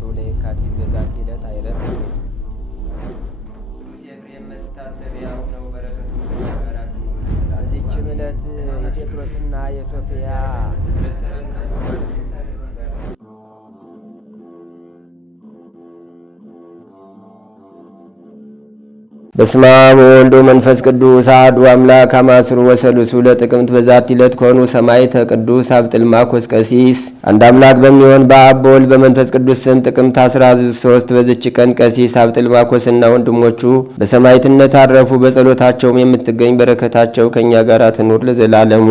ሰልስቱ ለየካቲት በዛቲ ዕለት አይረፍ። ቅዱስ ኤፍሬም መታሰቢያው ነው። በረከቱ ጋራት። በዚችም ዕለት የጴጥሮስና የሶፊያ በስመ አብ ወወልድ ወመንፈስ ቅዱስ አሐዱ አምላክ አማስሩ ወሰሉሱ ለጥቅምት በዛቲ ዕለት ከሆኑ ሰማዕተ ቅዱስ አብጥልማኮስ ቀሲስ። አንድ አምላክ በሚሆን በአብ በወልድ በመንፈስ ቅዱስ ስም ጥቅምት 13 በዚች ቀን ቀሲስ አብጥልማኮስና ወንድሞቹ በሰማዕትነት አረፉ። በጸሎታቸውም የምትገኝ በረከታቸው ከእኛ ጋር ትኑር ለዘላለሙ።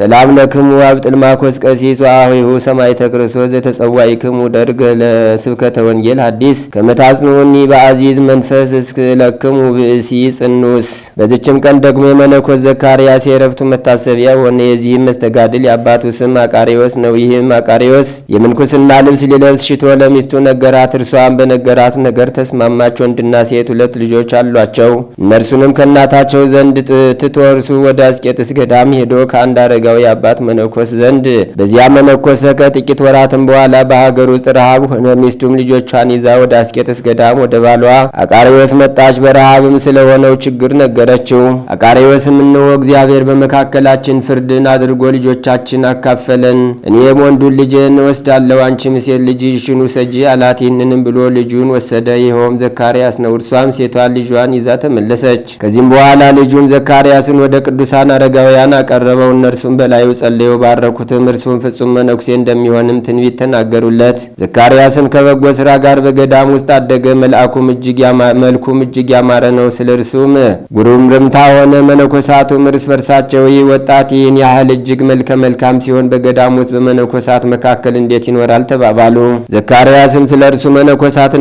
ሰላም ለክሙ አብጥልማኮስ ቀሲስ ወአኀዊሁ ሰማዕተ ክርስቶስ ዘተጸዋዕክሙ ደርገ ለስብከተ ወንጌል ሐዲስ ከመታጽኑኒ በአዚዝ መንፈስ እስክለክሙ ብእሲ ጽኑስ። በዚችም ቀን ደግሞ የመነኮስ ዘካርያስ የዕረፍቱ መታሰቢያ ሆነ። የዚህም መስተጋድል የአባቱ ስም አቃሪዎስ ነው። ይህም አቃሪዎስ የምንኩስና ልብስ ሊለብስ ሽቶ ለሚስቱ ነገራት። እርሷም በነገራት ነገር ተስማማች። ወንድና ሴት 2 ልጆች አሏቸው። እነርሱንም ከእናታቸው ዘንድ ትቶ እርሱ ወደ አስቄጥስ ገዳም ሄዶ ከአንድ አረጋዊ አባት መነኮስ ዘንድ በዚያ መነኮሰ። ከጥቂት ወራትም በኋላ በሀገር ውስጥ ረሃብ ሆነ። ሚስቱም ልጆቿን ይዛ ወደ አስቄጥስ ገዳም ወደ ባሏ አቃሪዎስ መጣች። በረሃብም ስለሆነው ችግር ነገረችው። አቃሪዎስም እነሆ እግዚአብሔር በመካከላችን ፍርድን አድርጎ ልጆቻችን አካፈለን። እኔም ወንዱን ልጅን ወስዳለሁ፣ አንቺም ሴት ልጅሽን ውሰጂ አላት። ይህንንም ብሎ ልጁን ወሰደ። ይኸውም ዘካርያስ ነው። እርሷም ሴቷን ልጇን ይዛ ተመለሰች። ከዚህም በኋላ ልጁን ዘካርያስን ወደ ቅዱሳን አረጋውያን አቀረበው። እነርሱም በላዩ ጸለዩ፣ ባረኩትም። እርሱም ፍጹም መነኩሴ እንደሚሆንም ትንቢት ተናገሩለት። ዘካርያስም ከበጎ ስራ ጋር በገዳም ውስጥ አደገ። መልኩም እጅግ ያማረ ነው። ስለ እርሱም ጉሩምርምታ ሆነ። መነኮሳቱም እርስ በርሳቸው ይህ ወጣት ይህን ያህል እጅግ መልከ መልካም ሲሆን በገዳም ውስጥ በመነኮሳት መካከል እንዴት ይኖራል ተባባሉ። ዘካርያስም ስለ እርሱ መነኮሳት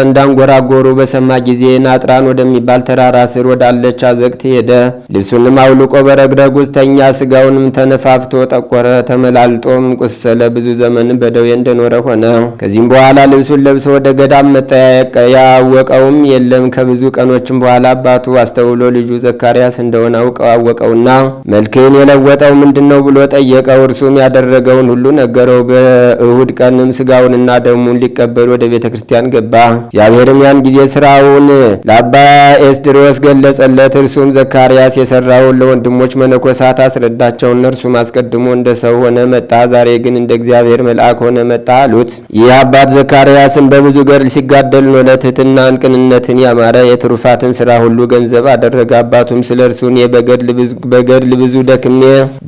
እንዳንጎራጎሩ በሰማ ጊዜ ናጥራን ወደሚባል ተራራ ስር ወዳለች አዘቅት ሄደ። ልብሱንም አውልቆ በረግረግ ውስጥ ተኛ። ስጋውንም ተነፋፍቶ ጠቆረ፣ ተመላልጦም ቁሰለ። ብዙ ዘመንም በደዌ እንደኖረ ሆነ። ከዚህም በኋላ ልብሱን ለብሶ ወደ ገዳም መጣ። ያወቀውም የለም። ከብዙ ቀኖችም በኋላ አባቱ አስተውሎ ልጁ ዘካርያስ እንደሆነ አወቀውና መልክን የለወጠው ምንድነው ብሎ ጠየቀው። እርሱም ያደረገውን ሁሉ ነገረው። በእሁድ ቀንም ስጋውንና ደሙን ሊቀበል ወደ ቤተ ክርስቲያን ገባ። እግዚአብሔርም ያን ጊዜ ስራውን ለአባ ኤስድሮስ ገለጸለት። እርሱም ዘካርያስ የሰራውን ለወንድሞች መነኮሳት አስረዳቸው። እነርሱም አስቀድሞ እንደ ሰው ሆነ መጣ፣ ዛሬ ግን እንደ እግዚአብሔር መልአክ ሆነ መጣ አሉት። ይህ አባት ዘካርያስን በብዙ ገድል ሲጋደል ኖረ። ትሕትናን፣ ቅንነትን፣ ያማረ የትሩፋትን ስራ ሁሉ ገንዘብ አደረገ። አባቱም ስለ እርሱ እኔ በገድል ብዙ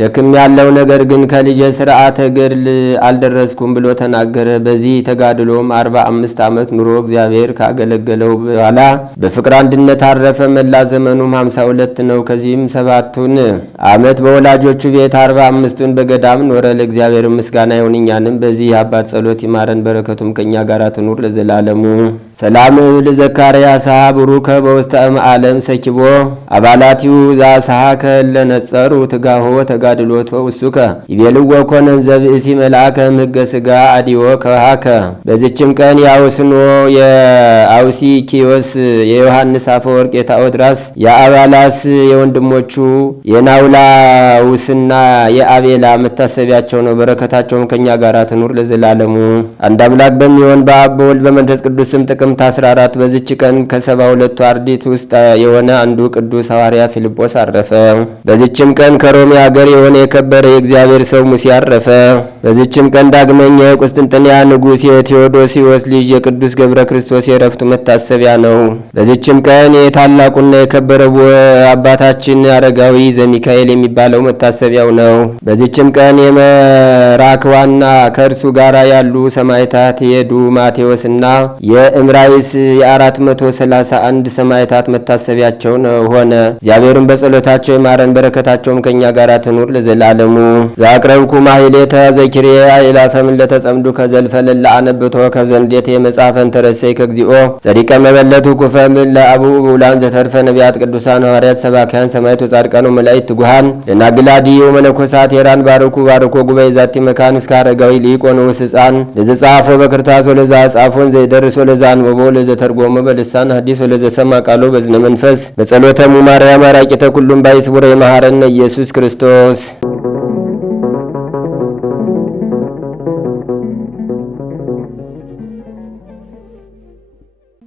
ደክም ያለው ነገር ግን ከልጄ ስርዓተ ገድል አልደረስኩም ብሎ ተናገረ። በዚህ ተጋድሎም 45 ዓመት ኑሮ እግዚአብሔር ካገለገለው በኋላ በፍቅር አንድነት አረፈ። መላ ዘመኑም 52 ነው። ከዚህም 7ቱን ዓመት በወላጆቹ ቤት 45ቱን በገዳም ኖረ። ለእግዚአብሔር ምስጋና ይሁን፣ እኛንም በዚህ አባት ጸሎት ይማረን፣ በረከቱም ከኛ ጋር ትኑር ለዘላለሙ። ሰላም ለዘካርያስ ብሩከ በውስተ ዓለም ሰኪቦ አባላቲው ዛሳከ ለነጸሩ ትጋሆ ተጋድሎቶ ውሱከ ይቤልዎ ኮነን ዘብእሲ መልአከ ምገ ስጋ አዲዮ ከሃከ። በዚችም ቀን የአውስኖ የአውሲ ኪዮስ የዮሐንስ አፈወርቅ የታኦድራስ የአባላስ የወንድሞቹ የናውላውስና የአቤላ መታሰቢያቸው ነው። በረከታቸውም ከኛ ጋር ትኑር ለዘላለሙ። አንድ አምላክ በሚሆን በአብ በወልድ በመንፈስ ቅዱስ ስም ጥቅምት 14 በዚች ቀን ከ72ቱ አርድእት ውስጥ የሆነ አንዱ ቅዱስ ሐዋርያ ፊልጶስ አረፈ። በዚችም ቀን ከሮሜ ሀገር የሆነ የከበረ የእግዚአብሔር ሰው ሙሴ አረፈ። በዚችም ቀን ዳግመኛ የቁስጥንጥንያ ንጉሥ የቴዎዶሲዎስ ልጅ የቅዱስ ገብረ ክርስቶስ የዕረፍቱ መታሰቢያ ነው። በዚችም ቀን የታላቁና የከበረ አባታችን አረጋዊ ዘሚካኤል የሚባለው መታሰቢያው ነው። በዚችም ቀን የመራክዋና ከእርሱ ጋር ያሉ ሰማዕታት የዱ ማቴዎስና የእምራይስ የ431 ሰማዕታት መታሰቢያቸው ሆነ። እግዚአብሔርን በጸሎታቸው ይማረን፣ በረከታቸውም ከኛ ጋር ትኑር ለዘላለሙ። ዛቅረብኩ ማሕሌተ ዘኪርየ አእላፈም ለተጸምዱ ከዘልፈለላ አነብቶ ከዘንዴት የመጻፈን ተረሰይ ከግዚኦ ጸዲቀ መበለቱ ኩፈም ለአቡ ውላን ዘተርፈ ነቢያት ቅዱሳን ሐዋርያት ሰባክያን ሰማዕት ወጻድቃን ወመላእክት ትጉሃን ደናግላዲዮ መነኮሳት ሄራን ባርኩ ጉባኤ ዛቲ መካን እስከ አረጋዊ ሊቆን ውስጻን ለዘጻፎ በክርታስ ወለዛ ጻፎን ዘይደርስ ወለዛ አንብቦ ለዘተርጎመ በልሳን ሐዲስ ወለዘ ሰማ ቃሎ በዝነ መንፈስ በጸሎተሙ ማርያም አራቂተ ኩሉም ባይስቡረ የመሐረነ ኢየሱስ ክርስቶስ።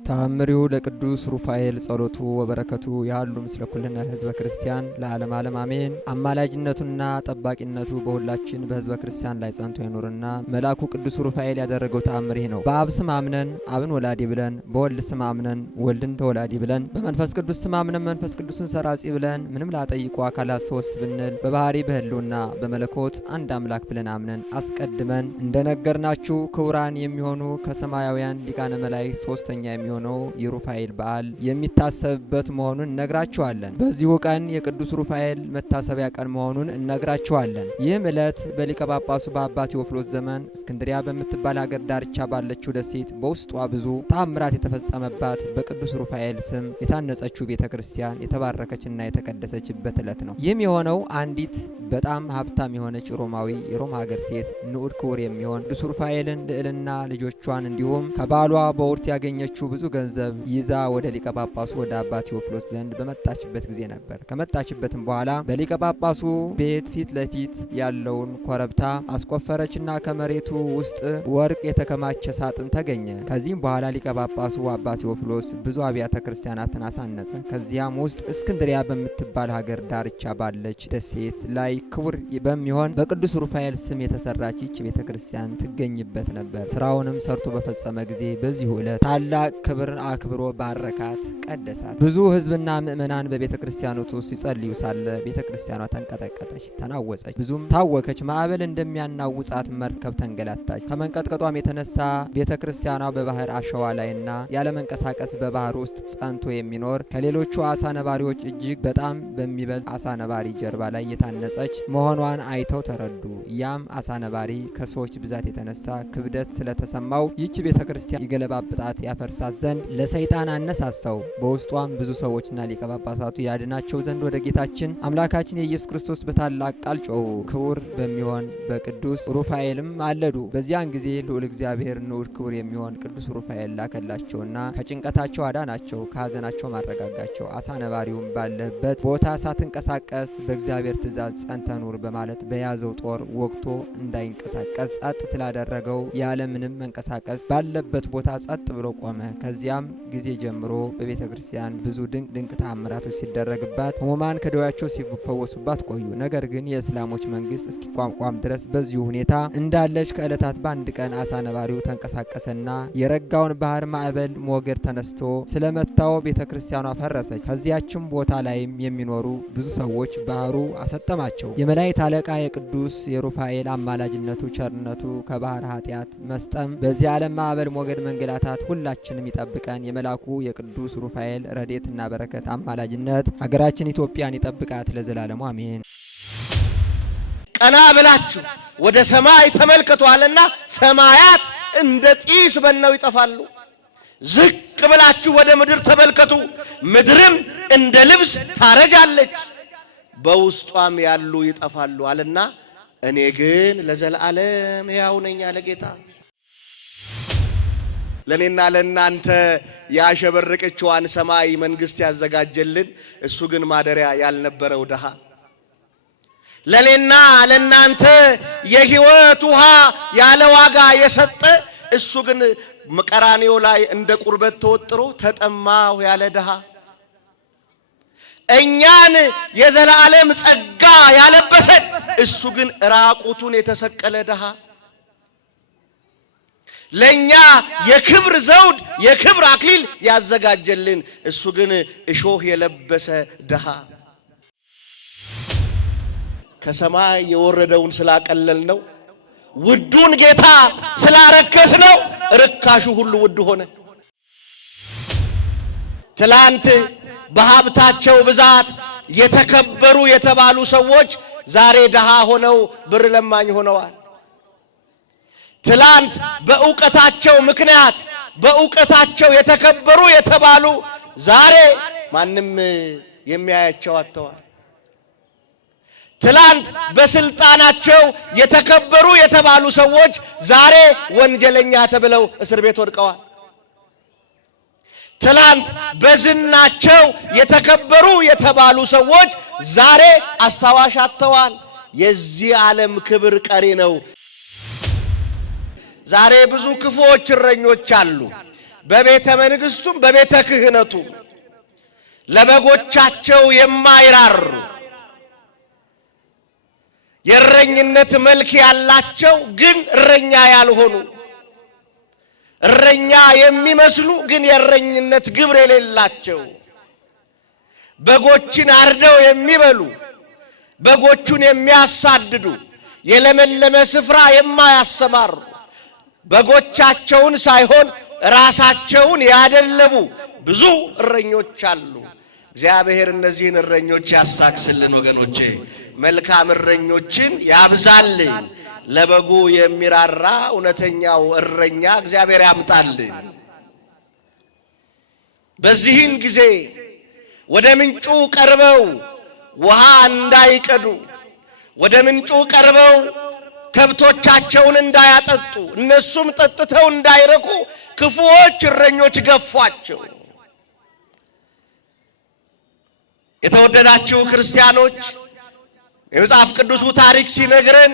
ተአምሪው ለቅዱስ ሩፋኤል ጸሎቱ ወበረከቱ ያሉ ምስለ ኩልነ ህዝበ ክርስቲያን ለዓለም ዓለም አሜን። አማላጅነቱና ጠባቂነቱ በሁላችን በህዝበ ክርስቲያን ላይ ጸንቶ ይኑርና መልአኩ ቅዱስ ሩፋኤል ያደረገው ተአምር ይህ ነው። በአብ ስም አምነን አብን ወላዲ ብለን፣ በወልድ ስም አምነን ወልድን ተወላዲ ብለን፣ በመንፈስ ቅዱስ ስም አምነን መንፈስ ቅዱስን ሰራጺ ብለን ምንም ላጠይቁ አካላት ሶስት ብንል በባህሪ በህልውና በመለኮት አንድ አምላክ ብለን አምነን አስቀድመን እንደነገርናችሁ ክቡራን የሚሆኑ ከሰማያውያን ሊቃነ መላእክት ሶስተኛ የሚሆኑ የሩፋኤል በዓል የሚታሰብበት መሆኑን እነግራችኋለን። በዚሁ ቀን የቅዱስ ሩፋኤል መታሰቢያ ቀን መሆኑን እነግራችኋለን። ይህም ዕለት በሊቀ ጳጳሱ በአባ ቴዎፍሎስ ዘመን እስክንድሪያ በምትባል ሀገር ዳርቻ ባለችው ደሴት በውስጧ ብዙ ተአምራት የተፈጸመባት በቅዱስ ሩፋኤል ስም የታነጸችው ቤተ ክርስቲያን የተባረከችና የተቀደሰችበት ዕለት ነው። ይህም የሆነው አንዲት በጣም ሀብታም የሆነች ሮማዊ የሮም ሀገር ሴት ንዑድ ክቡር የሚሆን ቅዱስ ሩፋኤልን ልዕልና ልጆቿን እንዲሁም ከባሏ በውርት ያገኘችው ብዙ ገንዘብ ይዛ ወደ ሊቀ ጳጳሱ ወደ አባ ቴዎፍሎስ ዘንድ በመጣችበት ጊዜ ነበር። ከመጣችበትም በኋላ በሊቀ ጳጳሱ ቤት ፊት ለፊት ያለውን ኮረብታ አስቆፈረችና ከመሬቱ ውስጥ ወርቅ የተከማቸ ሳጥን ተገኘ። ከዚህም በኋላ ሊቀ ጳጳሱ አባ ቴዎፍሎስ ብዙ አብያተ ክርስቲያናትን አሳነጸ። ከዚያም ውስጥ እስክንድሪያ በምትባል ሀገር ዳርቻ ባለች ደሴት ላይ ክቡር በሚሆን በቅዱስ ሩፋኤል ስም የተሰራች ይህች ቤተ ክርስቲያን ትገኝበት ነበር። ስራውንም ሰርቶ በፈጸመ ጊዜ በዚሁ ዕለት ታላቅ ክብር አክብሮ ባረካት፣ ቀደሳት። ብዙ ሕዝብና ምእመናን በቤተ ክርስቲያኖቱ ሲጸልዩ ሳለ ቤተ ክርስቲያኗ ተንቀጠቀጠች፣ ተናወጸች፣ ብዙም ታወከች። ማዕበል እንደሚያናውጻት መርከብ ተንገላታች። ከመንቀጥቀጧም የተነሳ ቤተ ክርስቲያኗ በባህር አሸዋ ላይና ያለመንቀሳቀስ በባህር ውስጥ ጸንቶ የሚኖር ከሌሎቹ አሳ ነባሪዎች እጅግ በጣም በሚበልጥ አሳ ነባሪ ጀርባ ላይ የታነጸች መሆኗን አይተው ተረዱ። ያም አሳ ነባሪ ከሰዎች ብዛት የተነሳ ክብደት ስለተሰማው ይህች ቤተ ክርስቲያን ይገለባብጣት ያፈርሳት ዘንድ ለሰይጣን አነሳሳው። በውስጧም ብዙ ሰዎችና ሊቀ ጳጳሳቱ ያድናቸው ዘንድ ወደ ጌታችን አምላካችን የኢየሱስ ክርስቶስ በታላቅ ቃል ጮኹ። ክቡር በሚሆን በቅዱስ ሩፋኤልም አለዱ። በዚያን ጊዜ ልዑል እግዚአብሔር ንዑድ ክቡር የሚሆን ቅዱስ ሩፋኤል ላከላቸውና ከጭንቀታቸው አዳናቸው፣ ከሐዘናቸው ማረጋጋቸው። አሳ ነባሪውም ባለበት ቦታ ሳትንቀሳቀስ በእግዚአብሔር ትእዛዝ ጸንተህ ኑር በማለት በያዘው ጦር ወግቶ እንዳይንቀሳቀስ ጸጥ ስላደረገው ያለምንም መንቀሳቀስ ባለበት ቦታ ጸጥ ብሎ ቆመ። ከዚያም ጊዜ ጀምሮ በቤተ ክርስቲያን ብዙ ድንቅ ተአምራቶች ሲደረግባት ሕሙማን ከደዌያቸው ሲፈወሱባት ቆዩ። ነገር ግን የእስላሞች መንግስት እስኪቋቋም ድረስ በዚሁ ሁኔታ እንዳለች ከዕለታት በአንድ ቀን አሳ ነባሪው ተንቀሳቀሰና የረጋውን ባህር ማዕበል ሞገድ ተነስቶ ስለመታው ቤተ ክርስቲያኗ ፈረሰች። ከዚያችም ቦታ ላይም የሚኖሩ ብዙ ሰዎች ባህሩ አሰጠማቸው። የመላእክት አለቃ የቅዱስ የሩፋኤል አማላጅነቱ ቸርነቱ ከባህር ኃጢአት መስጠም በዚህ ዓለም ማዕበል ሞገድ መንገላታት ሁላችንም ይጠብቀን። የመላኩ የቅዱስ ሩፋኤል ረድኤትና በረከት አማላጅነት ሀገራችን ኢትዮጵያን ይጠብቃት ለዘላለሙ አሜን። ቀና ብላችሁ ወደ ሰማይ ተመልከቷልና ሰማያት እንደ ጢስ በነው ይጠፋሉ። ዝቅ ብላችሁ ወደ ምድር ተመልከቱ፣ ምድርም እንደ ልብስ ታረጃለች፣ በውስጧም ያሉ ይጠፋሉ አለና እኔ ግን ለዘላለም ሕያው ነኝ አለ ጌታ። ለኔና ለናንተ ያሸበረቀችዋን ሰማይ መንግስት ያዘጋጀልን እሱ ግን ማደሪያ ያልነበረው ደሃ፣ ለኔና ለናንተ የሕይወት ውሃ ያለ ዋጋ የሰጠ እሱ ግን ቀራንዮ ላይ እንደ ቁርበት ተወጥሮ ተጠማሁ ያለ ደሃ፣ እኛን የዘላለም ጸጋ ያለበሰን እሱ ግን ራቁቱን የተሰቀለ ደሃ፣ ለኛ የክብር ዘውድ የክብር አክሊል ያዘጋጀልን እሱ ግን እሾህ የለበሰ ደሃ። ከሰማይ የወረደውን ስላቀለል ነው፣ ውዱን ጌታ ስላረከስ ነው፣ ርካሹ ሁሉ ውድ ሆነ። ትላንት በሀብታቸው ብዛት የተከበሩ የተባሉ ሰዎች ዛሬ ደሃ ሆነው ብር ለማኝ ሆነዋል። ትላንት በእውቀታቸው ምክንያት በእውቀታቸው የተከበሩ የተባሉ ዛሬ ማንም የሚያያቸው አጥተዋል። ትላንት በስልጣናቸው የተከበሩ የተባሉ ሰዎች ዛሬ ወንጀለኛ ተብለው እስር ቤት ወድቀዋል። ትላንት በዝናቸው የተከበሩ የተባሉ ሰዎች ዛሬ አስታዋሽ አጥተዋል። የዚህ ዓለም ክብር ቀሪ ነው። ዛሬ ብዙ ክፉዎች እረኞች አሉ። በቤተ መንግስቱም በቤተ ክህነቱም ለበጎቻቸው የማይራሩ የእረኝነት መልክ ያላቸው ግን እረኛ ያልሆኑ እረኛ የሚመስሉ ግን የእረኝነት ግብር የሌላቸው በጎችን አርደው የሚበሉ በጎቹን የሚያሳድዱ የለመለመ ስፍራ የማያሰማሩ በጎቻቸውን ሳይሆን ራሳቸውን ያደለቡ ብዙ እረኞች አሉ። እግዚአብሔር እነዚህን እረኞች ያስታክስልን ወገኖቼ። መልካም እረኞችን ያብዛልን። ለበጉ የሚራራ እውነተኛው እረኛ እግዚአብሔር ያምጣልን። በዚህን ጊዜ ወደ ምንጩ ቀርበው ውሃ እንዳይቀዱ፣ ወደ ምንጩ ቀርበው ከብቶቻቸውን እንዳያጠጡ፣ እነሱም ጠጥተው እንዳይረኩ ክፉዎች እረኞች ገፏቸው። የተወደዳችሁ ክርስቲያኖች የመጽሐፍ ቅዱሱ ታሪክ ሲነግረን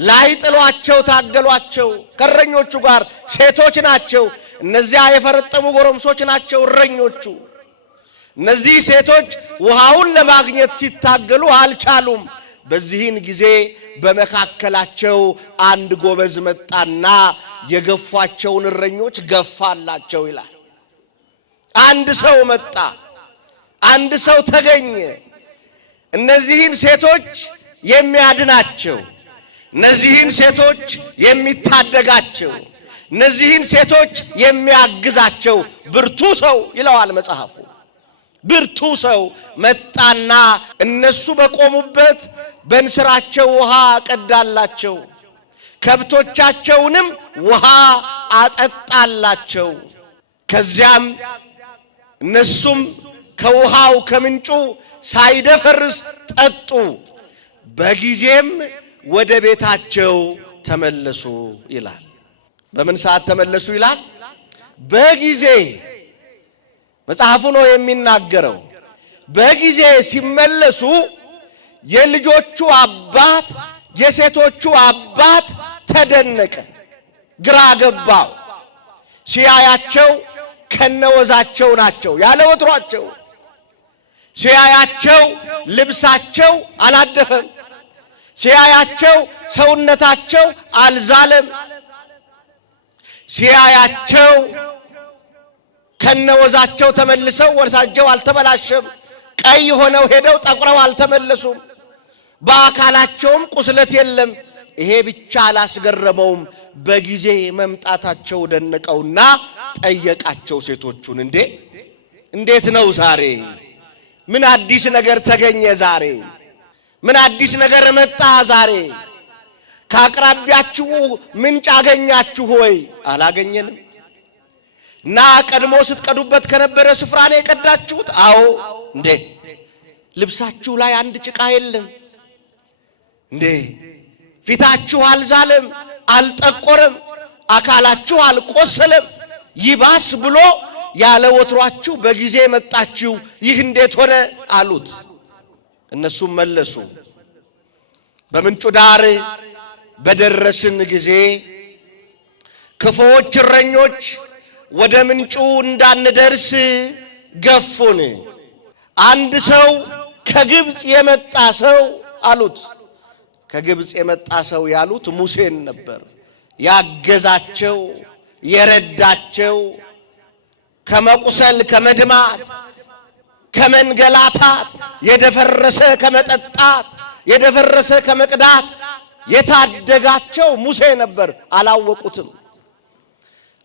ላይጥሏቸው ታገሏቸው። ከእረኞቹ ጋር ሴቶች ናቸው። እነዚያ የፈረጠሙ ጎረምሶች ናቸው እረኞቹ። እነዚህ ሴቶች ውሃውን ለማግኘት ሲታገሉ አልቻሉም። በዚህን ጊዜ በመካከላቸው አንድ ጎበዝ መጣና የገፏቸውን እረኞች ገፋላቸው ይላል። አንድ ሰው መጣ፣ አንድ ሰው ተገኘ። እነዚህን ሴቶች የሚያድናቸው፣ እነዚህን ሴቶች የሚታደጋቸው፣ እነዚህን ሴቶች የሚያግዛቸው ብርቱ ሰው ይለዋል መጽሐፉ። ብርቱ ሰው መጣና እነሱ በቆሙበት በእንስራቸው ውሃ ቀዳላቸው፣ ከብቶቻቸውንም ውሃ አጠጣላቸው። ከዚያም እነሱም ከውሃው ከምንጩ ሳይደፈርስ ጠጡ። በጊዜም ወደ ቤታቸው ተመለሱ ይላል። በምን ሰዓት ተመለሱ ይላል? በጊዜ። መጽሐፉ ነው የሚናገረው። በጊዜ ሲመለሱ የልጆቹ አባት የሴቶቹ አባት ተደነቀ፣ ግራ ገባው። ሲያያቸው ከነወዛቸው ናቸው ያለ ወትሯቸው። ሲያያቸው ልብሳቸው አላደፈም። ሲያያቸው ሰውነታቸው አልዛለም። ሲያያቸው ከነወዛቸው ተመልሰው ወርሳቸው አልተበላሸም። ቀይ ሆነው ሄደው ጠቁረው አልተመለሱም። በአካላቸውም ቁስለት የለም። ይሄ ብቻ አላስገረመውም። በጊዜ መምጣታቸው ደነቀውና ጠየቃቸው ሴቶቹን። እንዴት ነው ዛሬ? ምን አዲስ ነገር ተገኘ ዛሬ? ምን አዲስ ነገር መጣ ዛሬ? ከአቅራቢያችሁ ምንጭ አገኛችሁ ወይ? አላገኘንም። እና ቀድሞ ስትቀዱበት ከነበረ ስፍራ ነው የቀዳችሁት? አዎ። ልብሳችሁ ላይ አንድ ጭቃ የለም? ፊታችሁ አልዛለም፣ አልጠቆረም፣ አካላችሁ አልቆሰለም? ይባስ ብሎ ያለ ወትሯችሁ በጊዜ መጣችሁ፣ ይህ እንዴት ሆነ አሉት። እነሱም መለሱ፣ በምንጩ ዳር በደረስን ጊዜ ክፉዎች እረኞች ወደ ምንጩ እንዳንደርስ ገፉን። አንድ ሰው ከግብፅ የመጣ ሰው አሉት። ከግብፅ የመጣ ሰው ያሉት ሙሴን ነበር። ያገዛቸው፣ የረዳቸው፣ ከመቁሰል ከመድማት ከመንገላታት፣ የደፈረሰ ከመጠጣት፣ የደፈረሰ ከመቅዳት የታደጋቸው ሙሴ ነበር። አላወቁትም።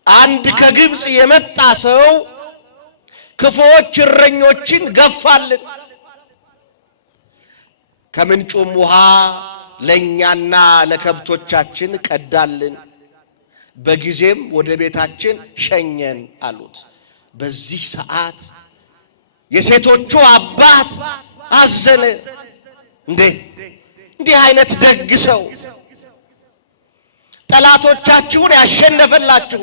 አንድ ከግብፅ የመጣ ሰው ክፉዎች እረኞችን ገፋልን፣ ከምንጩም ውሃ ለእኛና ለከብቶቻችን ቀዳልን፣ በጊዜም ወደ ቤታችን ሸኘን አሉት። በዚህ ሰዓት የሴቶቹ አባት አዘነ። እንዲህ አይነት ደግ ሰው፣ ጠላቶቻችሁን ያሸነፈላችሁ፣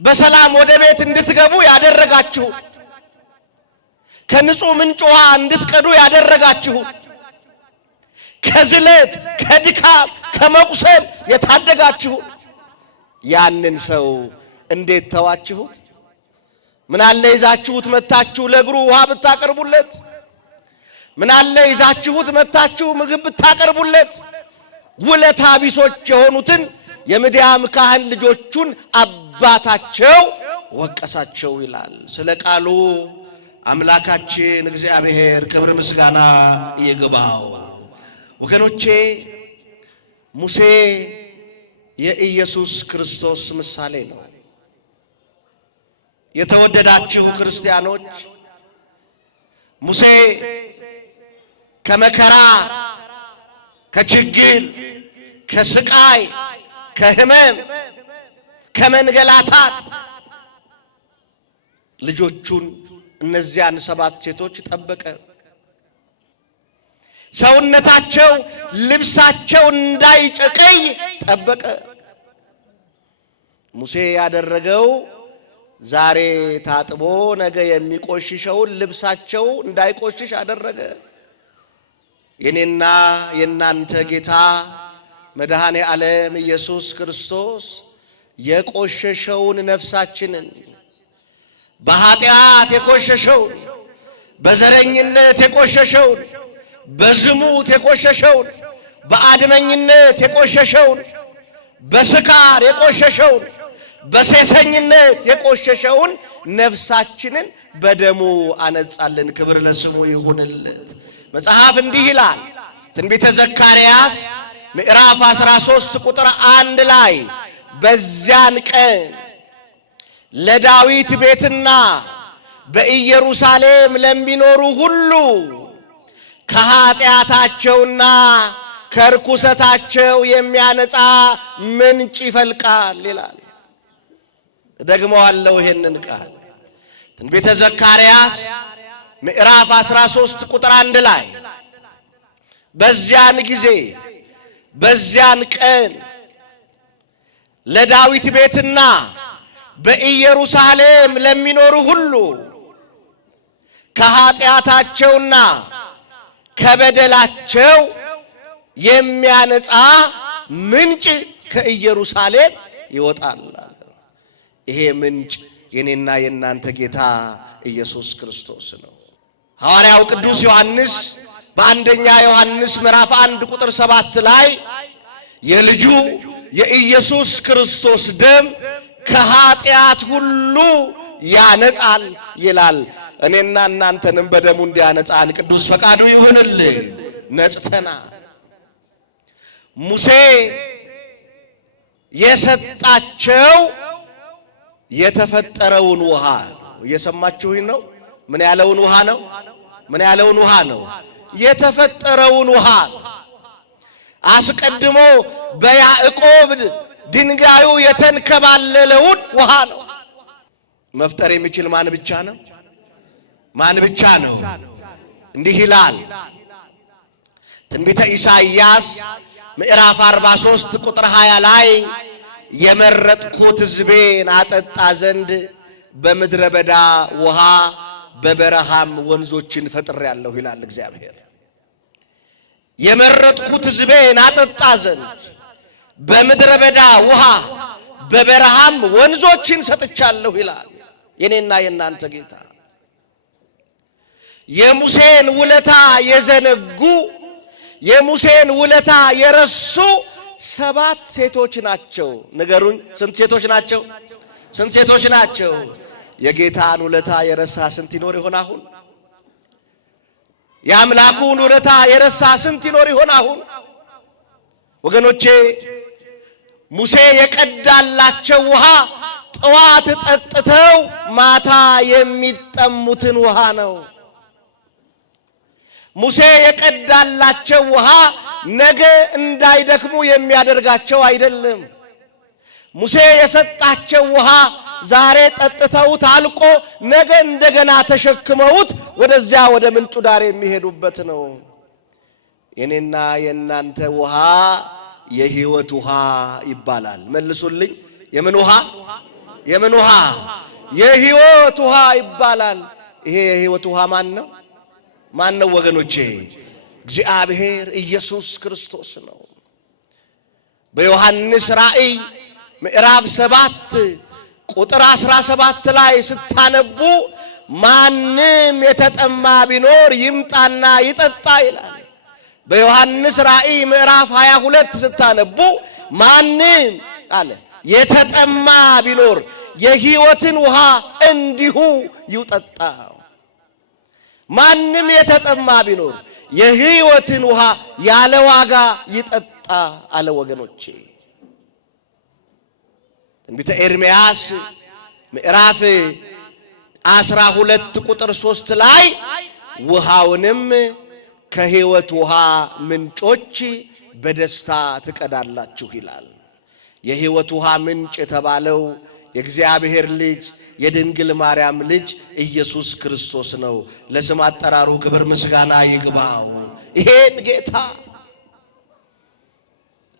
በሰላም ወደ ቤት እንድትገቡ ያደረጋችሁ፣ ከንጹህ ምንጭ ውሃ እንድትቀዱ ያደረጋችሁ፣ ከዝለት ከድካም ከመቁሰል የታደጋችሁ ያንን ሰው እንዴት ተዋችሁት? ምን አለ ይዛችሁት መታችሁ ለእግሩ ውሃ ብታቀርቡለት? ምን አለ ይዛችሁት መታችሁ ምግብ ብታቀርቡለት? ውለታ ቢሶች የሆኑትን የምድያም ካህን ልጆቹን አባታቸው ወቀሳቸው ይላል። ስለ ቃሉ አምላካችን እግዚአብሔር ክብር ምስጋና ይግባው። ወገኖቼ ሙሴ የኢየሱስ ክርስቶስ ምሳሌ ነው። የተወደዳችሁ ክርስቲያኖች ሙሴ ከመከራ፣ ከችግር፣ ከስቃይ፣ ከህመም፣ ከመንገላታት ልጆቹን እነዚያን 7 ሴቶች ጠበቀ። ሰውነታቸው ልብሳቸው እንዳይጨቀይ ጠበቀ። ሙሴ ያደረገው ዛሬ ታጥቦ ነገ የሚቆሽሸውን ልብሳቸው እንዳይቆሽሽ አደረገ። የኔና የናንተ ጌታ መድኃኔ ዓለም ኢየሱስ ክርስቶስ የቆሸሸውን ነፍሳችንን በኃጢአት የቆሸሸውን፣ በዘረኝነት የቆሸሸውን፣ በዝሙት የቆሸሸውን፣ በአድመኝነት የቆሸሸውን፣ በስካር የቆሸሸውን፣ በሴሰኝነት የቆሸሸውን ነፍሳችንን በደሙ አነጻልን። ክብር ለስሙ ይሁንለት። መጽሐፍ እንዲህ ይላል ትንቢተ ዘካርያስ ምዕራፍ 13 ቁጥር 1 ላይ በዚያን ቀን ለዳዊት ቤትና በኢየሩሳሌም ለሚኖሩ ሁሉ ከኃጢአታቸውና ከርኩሰታቸው የሚያነጻ ምንጭ ይፈልቃል ይላል። ደግመዋለሁ ይሄንን ቃል ትንቢተ ዘካርያስ ምዕራፍ 13 ቁጥር 1 ላይ በዚያን ጊዜ በዚያን ቀን ለዳዊት ቤትና በኢየሩሳሌም ለሚኖሩ ሁሉ ከኃጢአታቸውና ከበደላቸው የሚያነጻ ምንጭ ከኢየሩሳሌም ይወጣል። ይሄ ምንጭ የኔና የናንተ ጌታ ኢየሱስ ክርስቶስ ነው። ሐዋርያው ቅዱስ ዮሐንስ በአንደኛ ዮሐንስ ምዕራፍ 1 ቁጥር 7 ላይ የልጁ የኢየሱስ ክርስቶስ ደም ከኃጢአት ሁሉ ያነጻል ይላል። እኔና እናንተንም በደሙ እንዲያነጻን ቅዱስ ፈቃዱ ይሁንልን። ነጽተና ሙሴ የሰጣቸው የተፈጠረውን ውሃ ነው። እየሰማችሁኝ ነው? ምን ያለውን ውሃ ነው? ምን ያለውን ውሃ ነው? የተፈጠረውን ውሃ። አስቀድሞ በያዕቆብ ድንጋዩ የተንከባለለውን ውሃ ነው። መፍጠር የሚችል ማን ብቻ ነው? ማን ብቻ ነው? እንዲህ ይላል ትንቢተ ኢሳይያስ ምዕራፍ 43 ቁጥር 20 ላይ የመረጥኩት ሕዝቤን አጠጣ ዘንድ በምድረ በዳ ውሃ በበረሃም ወንዞችን ፈጥሬአለሁ ይላል እግዚአብሔር። የመረጥኩት ሕዝቤን አጠጣ ዘንድ በምድረ በዳ ውሃ በበረሃም ወንዞችን ሰጥቻለሁ ይላል የኔና የናንተ ጌታ። የሙሴን ውለታ የዘነጉ የሙሴን ውለታ የረሱ 7 ሴቶች ናቸው። ንገሩኝ፣ ስንት ሴቶች ናቸው? ስንት ሴቶች ናቸው? የጌታን ውለታ የረሳ ስንት ይኖር ይሆን አሁን? የአምላኩን ውለታ የረሳ ስንት ይኖር ይሆን አሁን? ወገኖቼ ሙሴ የቀዳላቸው ውሃ ጠዋት ጠጥተው ማታ የሚጠሙትን ውሃ ነው። ሙሴ የቀዳላቸው ውሃ ነገ እንዳይደክሙ የሚያደርጋቸው አይደለም። ሙሴ የሰጣቸው ውሃ ዛሬ ጠጥተውት አልቆ ነገ እንደገና ተሸክመውት ወደዚያ ወደ ምንጩ ዳር የሚሄዱበት ነው። የኔና የናንተ ውሃ የሕይወት ውሃ ይባላል። መልሱልኝ። የምን ውሃ? የምን ውሃ? የሕይወት ውሃ ይባላል። ይሄ የሕይወት ውሃ ማን ነው? ማን ነው ወገኖቼ? እግዚአብሔር ኢየሱስ ክርስቶስ ነው። በዮሐንስ ራእይ ምዕራፍ 7 ቁጥር 17 ላይ ስታነቡ ማንም የተጠማ ቢኖር ይምጣና ይጠጣ ይላል። በዮሐንስ ራእይ ምዕራፍ 22 ስታነቡ ማንም አለ የተጠማ ቢኖር የሕይወትን ውሃ እንዲሁ ይጠጣ። ማንም የተጠማ ቢኖር የሕይወትን ውሃ ያለ ዋጋ ይጠጣ አለ። ወገኖቼ ትንቢተ ኤርምያስ ምዕራፍ 12 ቁጥር 3 ላይ ውሃውንም ከሕይወት ውሃ ምንጮች በደስታ ትቀዳላችሁ ይላል። የሕይወት ውሃ ምንጭ የተባለው የእግዚአብሔር ልጅ የድንግል ማርያም ልጅ ኢየሱስ ክርስቶስ ነው። ለስም አጠራሩ ክብር ምስጋና ይግባው። ይሄን ጌታ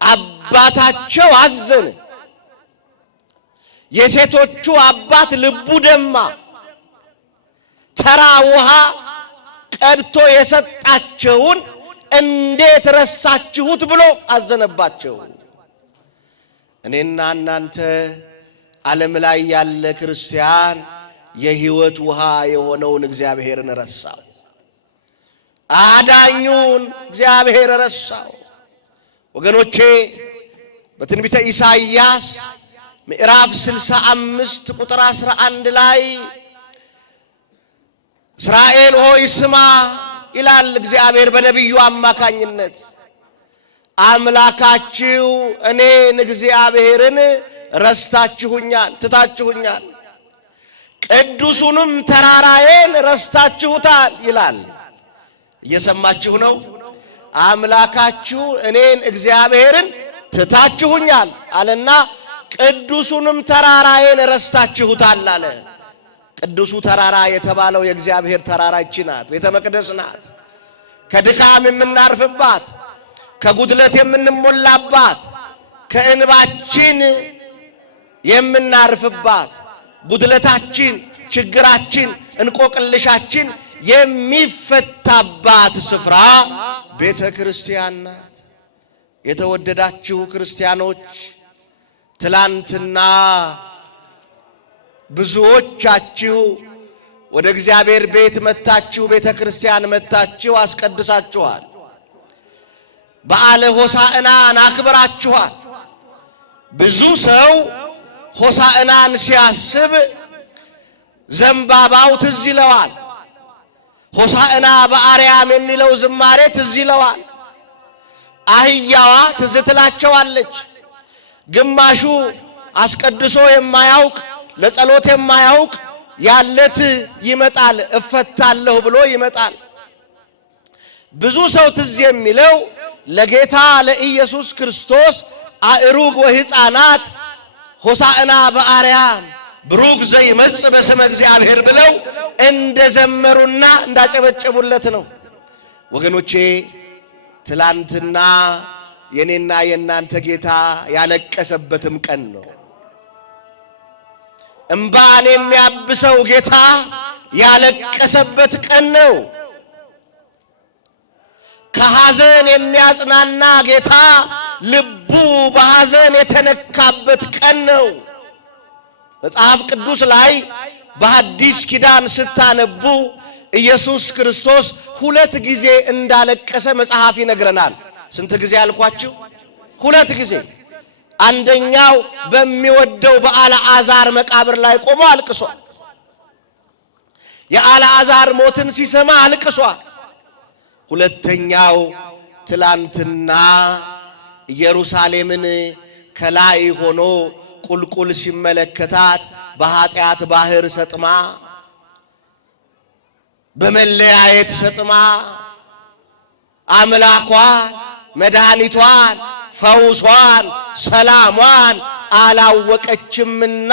አባታቸው አዘነ። የሴቶቹ አባት ልቡ ደማ። ተራ ውሃ ቀድቶ የሰጣቸውን እንዴት ረሳችሁት ብሎ አዘነባቸው። እኔና እናንተ ዓለም ላይ ያለ ክርስቲያን የሕይወት ውሃ የሆነውን እግዚአብሔርን ረሳው። አዳኙን እግዚአብሔር ረሳው። ወገኖቼ በትንቢተ ኢሳይያስ ምዕራፍ 65 ቁጥር 11 ላይ እስራኤል ሆይ ስማ ይላል እግዚአብሔር በነቢዩ አማካኝነት። አምላካችሁ እኔን እግዚአብሔርን ረስታችሁኛል፣ ትታችሁኛል፣ ቅዱሱንም ተራራዬን ረስታችሁታል ይላል። እየሰማችሁ ነው? አምላካችሁ እኔን እግዚአብሔርን ትታችሁኛል አለና ቅዱሱንም ተራራዬን ረስታችሁታል አለ። ቅዱሱ ተራራ የተባለው የእግዚአብሔር ተራራ ይህች ናት፣ ቤተ መቅደስ ናት። ከድካም የምናርፍባት፣ ከጉድለት የምንሞላባት፣ ከእንባችን የምናርፍባት፣ ጉድለታችን፣ ችግራችን፣ እንቆቅልሻችን የሚፈታባት ስፍራ ቤተ ክርስቲያን ናት። የተወደዳችሁ ክርስቲያኖች ትላንትና ብዙዎቻችሁ ወደ እግዚአብሔር ቤት መታችሁ፣ ቤተ ክርስቲያን መታችሁ አስቀድሳችኋል። በዓለ ሆሳዕናን አክብራችኋል። ብዙ ሰው ሆሳዕናን ሲያስብ ዘንባባው ትዝ ይለዋል። ሆሳዕና በአርያም የሚለው ዝማሬ ትዝ ይለዋል። አህያዋ ትዝ ትላቸዋለች። ግማሹ አስቀድሶ የማያውቅ ለጸሎት የማያውቅ ያለት ይመጣል፣ እፈታለሁ ብሎ ይመጣል። ብዙ ሰው ትዝ የሚለው ለጌታ ለኢየሱስ ክርስቶስ አእሩግ ወሕፃናት ሆሳዕና በአርያም ብሩክ ዘይመጽእ በስመ እግዚአብሔር ብለው እንደዘመሩና እንዳጨበጨቡለት ነው። ወገኖቼ ትላንትና የኔና የእናንተ ጌታ ያለቀሰበትም ቀን ነው። እምባን የሚያብሰው ጌታ ያለቀሰበት ቀን ነው። ከሐዘን የሚያጽናና ጌታ ልቡ በሐዘን የተነካበት ቀን ነው። መጽሐፍ ቅዱስ ላይ በሐዲስ ኪዳን ስታነቡ ኢየሱስ ክርስቶስ 2 ጊዜ እንዳለቀሰ መጽሐፍ ይነግረናል። ስንት ጊዜ አልኳችሁ? 2 ጊዜ። አንደኛው በሚወደው በአልዓዛር መቃብር ላይ ቆሞ አልቅሷል። የአልዓዛር ሞትን ሲሰማ አልቅሷል። ሁለተኛው ትላንትና ኢየሩሳሌምን ከላይ ሆኖ ቁልቁል ሲመለከታት በኃጢአት ባህር ሰጥማ፣ በመለያየት ሰጥማ አምላኳን፣ መድኃኒቷን፣ ፈውሷን፣ ሰላሟን አላወቀችምና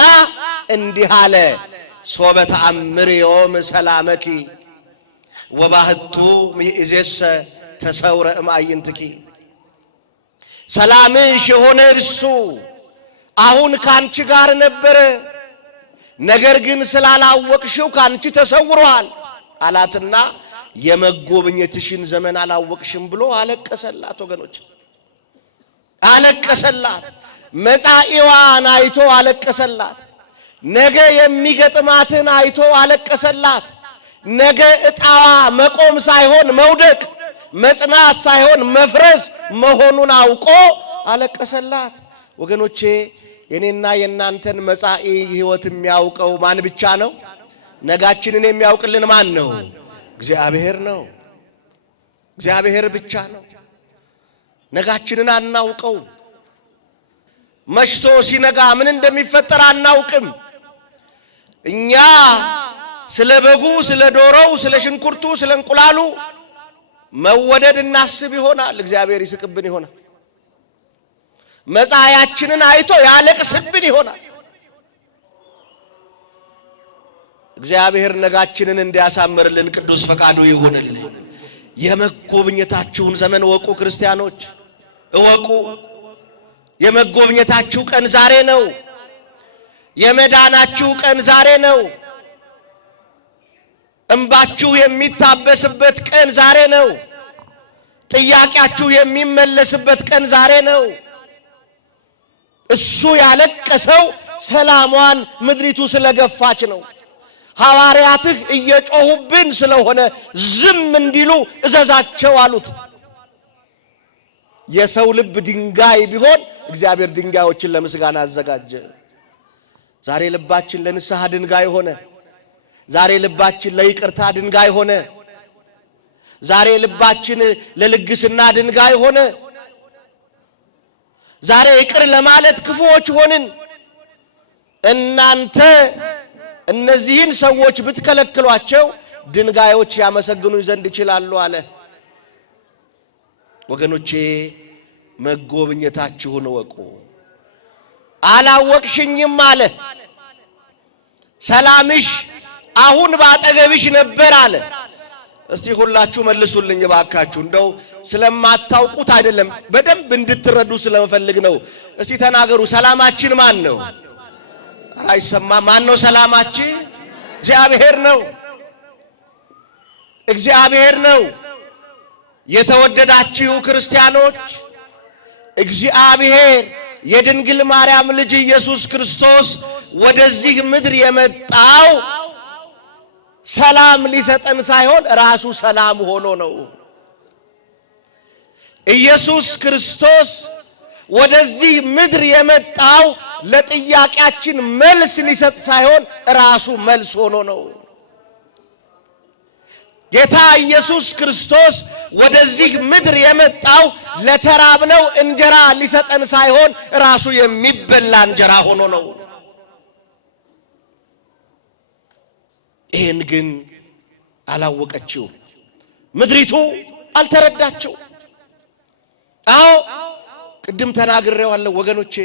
እንዲህ አለ ሶበ ተአምር ዮም ሰላመኪ ወባህቱ ሚእዜሰ ተሰውረ እምአይንትኪ። ሰላምሽ የሆነ እርሱ አሁን ካንቺ ጋር ነበረ፣ ነገር ግን ስላላወቅሽው ካንቺ ተሰውሯል አላትና የመጎብኘትሽን ዘመን አላወቅሽም ብሎ አለቀሰላት። ወገኖች አለቀሰላት። መጻኢዋን አይቶ አለቀሰላት። ነገ የሚገጥማትን አይቶ አለቀሰላት። ነገ እጣዋ መቆም ሳይሆን መውደቅ፣ መጽናት ሳይሆን መፍረስ መሆኑን አውቆ አለቀሰላት። ወገኖቼ የኔና የናንተን መጻኢ ሕይወት የሚያውቀው ማን ብቻ ነው? ነጋችንን የሚያውቅልን ማን ነው? እግዚአብሔር ነው። እግዚአብሔር ብቻ ነው። ነጋችንን አናውቀው። መሽቶ ሲነጋ ምን እንደሚፈጠር አናውቅም። እኛ ስለ በጉ፣ ስለ ዶሮው፣ ስለ ሽንኩርቱ፣ ስለ እንቁላሉ መወደድ እናስብ ይሆናል። እግዚአብሔር ይስቅብን ይሆናል። መጻያችንን አይቶ ያለቅስብን ይሆናል። እግዚአብሔር ነጋችንን እንዲያሳምርልን ቅዱስ ፈቃዱ ይሁንልን። የመጎብኘታችሁን ዘመን እወቁ ክርስቲያኖች፣ እወቁ። የመጎብኘታችሁ ቀን ዛሬ ነው። የመዳናችሁ ቀን ዛሬ ነው። እንባችሁ የሚታበስበት ቀን ዛሬ ነው። ጥያቄያችሁ የሚመለስበት ቀን ዛሬ ነው። እሱ ያለቀሰው ሰላሟን ምድሪቱ ስለገፋች ነው። ሐዋርያትህ እየጮሁብን ስለሆነ ዝም እንዲሉ እዘዛቸው አሉት። የሰው ልብ ድንጋይ ቢሆን እግዚአብሔር ድንጋዮችን ለምስጋና አዘጋጀ። ዛሬ ልባችን ለንስሐ ድንጋይ ሆነ። ዛሬ ልባችን ለይቅርታ ድንጋይ ሆነ። ዛሬ ልባችን ለልግስና ድንጋይ ሆነ። ዛሬ ይቅር ለማለት ክፉዎች ሆንን። እናንተ እነዚህን ሰዎች ብትከለክሏቸው ድንጋዮች ያመሰግኑኝ ዘንድ ይችላሉ አለ። ወገኖቼ መጎብኘታችሁን እወቁ። አላወቅሽኝም አለ። ሰላምሽ አሁን ባጠገብሽ ነበር አለ። እስቲ ሁላችሁ መልሱልኝ ባካችሁ። እንደው ስለማታውቁት አይደለም በደንብ እንድትረዱ ስለምፈልግ ነው። እስቲ ተናገሩ። ሰላማችን ማን ነው? ኧረ አይሰማም። ማን ነው ሰላማችን? እግዚአብሔር ነው። እግዚአብሔር ነው። የተወደዳችሁ ክርስቲያኖች እግዚአብሔር የድንግል ማርያም ልጅ ኢየሱስ ክርስቶስ ወደዚህ ምድር የመጣው ሰላም ሊሰጠን ሳይሆን ራሱ ሰላም ሆኖ ነው። ኢየሱስ ክርስቶስ ወደዚህ ምድር የመጣው ለጥያቄያችን መልስ ሊሰጥ ሳይሆን ራሱ መልስ ሆኖ ነው። ጌታ ኢየሱስ ክርስቶስ ወደዚህ ምድር የመጣው ለተራብነው እንጀራ ሊሰጠን ሳይሆን ራሱ የሚበላ እንጀራ ሆኖ ነው። ይህን ግን አላወቀችው፣ ምድሪቱ አልተረዳችው። አዎ ቅድም ተናግሬዋለሁ ወገኖቼ።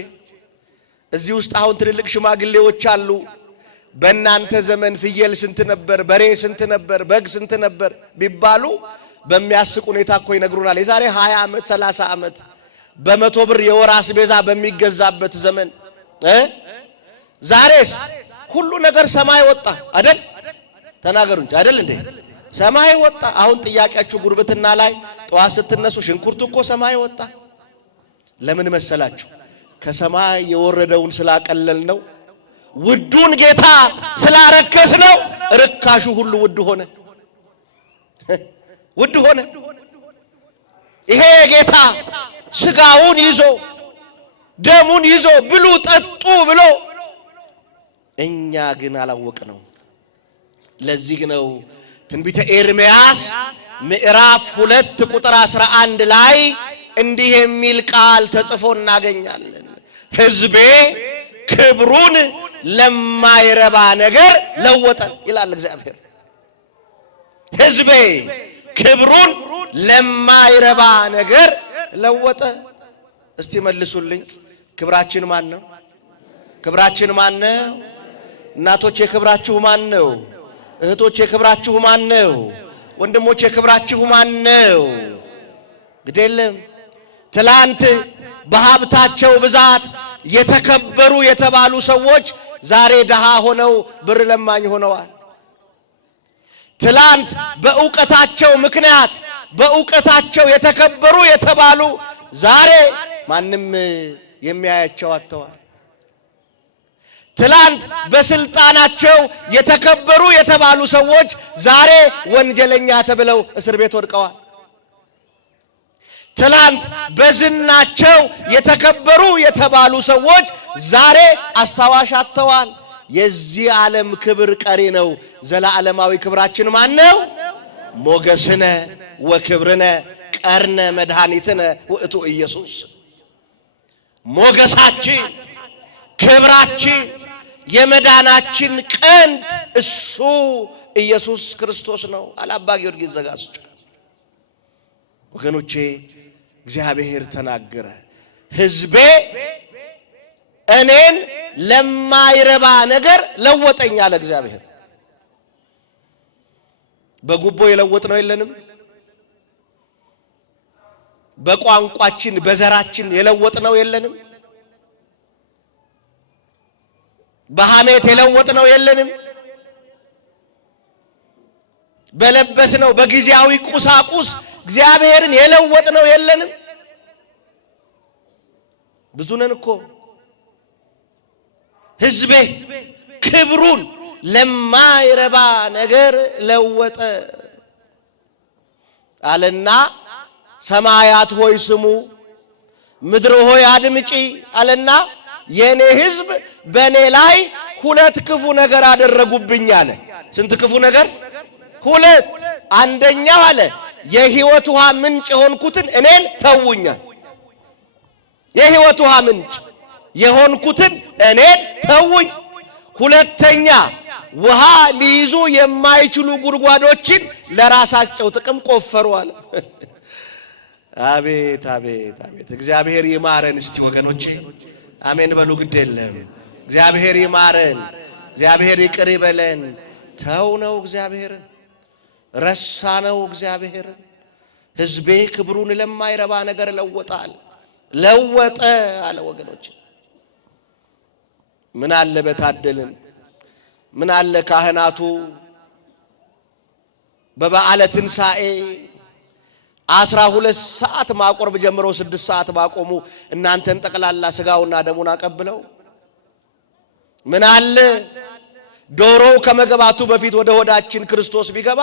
እዚህ ውስጥ አሁን ትልልቅ ሽማግሌዎች አሉ። በእናንተ ዘመን ፍየል ስንት ነበር፣ በሬ ስንት ነበር፣ በግ ስንት ነበር ቢባሉ በሚያስቅ ሁኔታ እኮ ይነግሩናል። የዛሬ 20 ዓመት 30 ዓመት በ100 ብር የወር አስቤዛ በሚገዛበት ዘመን ዛሬስ ሁሉ ነገር ሰማይ ወጣ አይደል? ተናገሩ እንጂ አይደል እንዴ? ሰማይ ወጣ። አሁን ጥያቄያችሁ ጉርብትና ላይ ጠዋት ስትነሱ ሽንኩርቱ እኮ ሰማይ ወጣ። ለምን መሰላችሁ? ከሰማይ የወረደውን ስላቀለል ነው። ውዱን ጌታ ስላረከስ ነው። ርካሹ ሁሉ ውድ ሆነ፣ ውድ ሆነ። ይሄ ጌታ ስጋውን ይዞ ደሙን ይዞ ብሉ ጠጡ ብሎ፣ እኛ ግን አላወቅነው። ለዚህ ነው ትንቢተ ኤርምያስ ምዕራፍ 2 ቁጥር 11 ላይ እንዲህ የሚል ቃል ተጽፎ እናገኛለን። ሕዝቤ ክብሩን ለማይረባ ነገር ለወጠ ይላል እግዚአብሔር። ሕዝቤ ክብሩን ለማይረባ ነገር ለወጠ። እስቲ መልሱልኝ፣ ክብራችን ማን ነው? ክብራችን ማን ነው? እናቶች የክብራችሁ ማን ነው? እህቶች የክብራችሁ ማን ነው? ወንድሞች የክብራችሁ ማን ነው? ግዴለም ትላንት በሀብታቸው ብዛት የተከበሩ የተባሉ ሰዎች ዛሬ ደሃ ሆነው ብር ለማኝ ሆነዋል። ትላንት በእውቀታቸው ምክንያት በእውቀታቸው የተከበሩ የተባሉ ዛሬ ማንም የሚያያቸው አጥተዋል። ትላንት በስልጣናቸው የተከበሩ የተባሉ ሰዎች ዛሬ ወንጀለኛ ተብለው እስር ቤት ወድቀዋል። ትላንት በዝናቸው የተከበሩ የተባሉ ሰዎች ዛሬ አስታዋሽ አጥተዋል። የዚህ ዓለም ክብር ቀሪ ነው። ዘላለማዊ ክብራችን ማን ነው? ሞገስነ ወክብርነ ቀርነ መድኃኒትነ ውእቱ ኢየሱስ። ሞገሳችን፣ ክብራችን፣ የመዳናችን ቀንድ እሱ ኢየሱስ ክርስቶስ ነው አለ አባ ጊዮርጊስ ዘጋስጫ። ወገኖቼ እግዚአብሔር ተናገረ። ሕዝቤ እኔን ለማይረባ ነገር ለወጠኝ አለ እግዚአብሔር። በጉቦ የለወጥ ነው የለንም? በቋንቋችን በዘራችን የለወጥ ነው የለንም? በሐሜት የለወጥ ነው የለንም? በለበስ ነው በጊዜያዊ ቁሳቁስ እግዚአብሔርን የለወጥ ነው የለንም? ብዙ ነን እኮ። ሕዝቤ ክብሩን ለማይረባ ነገር ለወጠ አለና ሰማያት ሆይ ስሙ፣ ምድር ሆይ አድምጪ አለና የኔ ሕዝብ በኔ ላይ ሁለት ክፉ ነገር አደረጉብኝ አለ። ስንት ክፉ ነገር? ሁለት። አንደኛው አለ የሕይወት ውሃ ምንጭ የሆንኩትን እኔን ተውኛል። የሕይወት ውሃ ምንጭ የሆንኩትን እኔን ተውኝ። ሁለተኛ ውሃ ሊይዙ የማይችሉ ጉድጓዶችን ለራሳቸው ጥቅም ቆፈሩ አለ። አቤት አቤት አቤት! እግዚአብሔር ይማረን። እስቲ ወገኖቼ አሜን በሉ። ግድ የለም እግዚአብሔር ይማረን፣ እግዚአብሔር ይቅር ይበለን። ተው ነው እግዚአብሔርን፣ ረሳ ነው እግዚአብሔርን። ሕዝቤ ክብሩን ለማይረባ ነገር ለወጣል ለወጠ አለ። ወገኖቼ ምን አለ በታደልን፣ ምን አለ ካህናቱ በበዓለ ትንሣኤ 12 ሰዓት ማቆርብ ጀምሮ 6 ሰዓት ማቆሙ እናንተን ጠቅላላ ስጋውና ደሙን አቀብለው። ምን አለ ዶሮው ከመግባቱ በፊት ወደ ሆዳችን ክርስቶስ ቢገባ።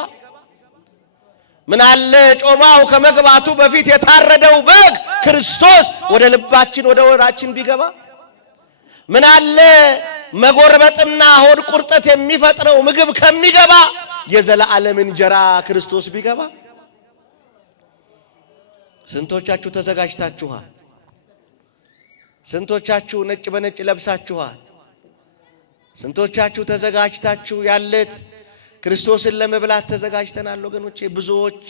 ምን አለ ጮማው ከመግባቱ በፊት የታረደው በግ ክርስቶስ ወደ ልባችን ወደ ሆዳችን ቢገባ። ምን አለ መጎርበጥና ሆድ ቁርጠት የሚፈጥረው ምግብ ከሚገባ የዘላለም እንጀራ ክርስቶስ ቢገባ። ስንቶቻችሁ ተዘጋጅታችኋል? ስንቶቻችሁ ነጭ በነጭ ለብሳችኋል? ስንቶቻችሁ ተዘጋጅታችሁ ያለት ክርስቶስን ለመብላት ተዘጋጅተናል? ወገኖቼ ብዙዎች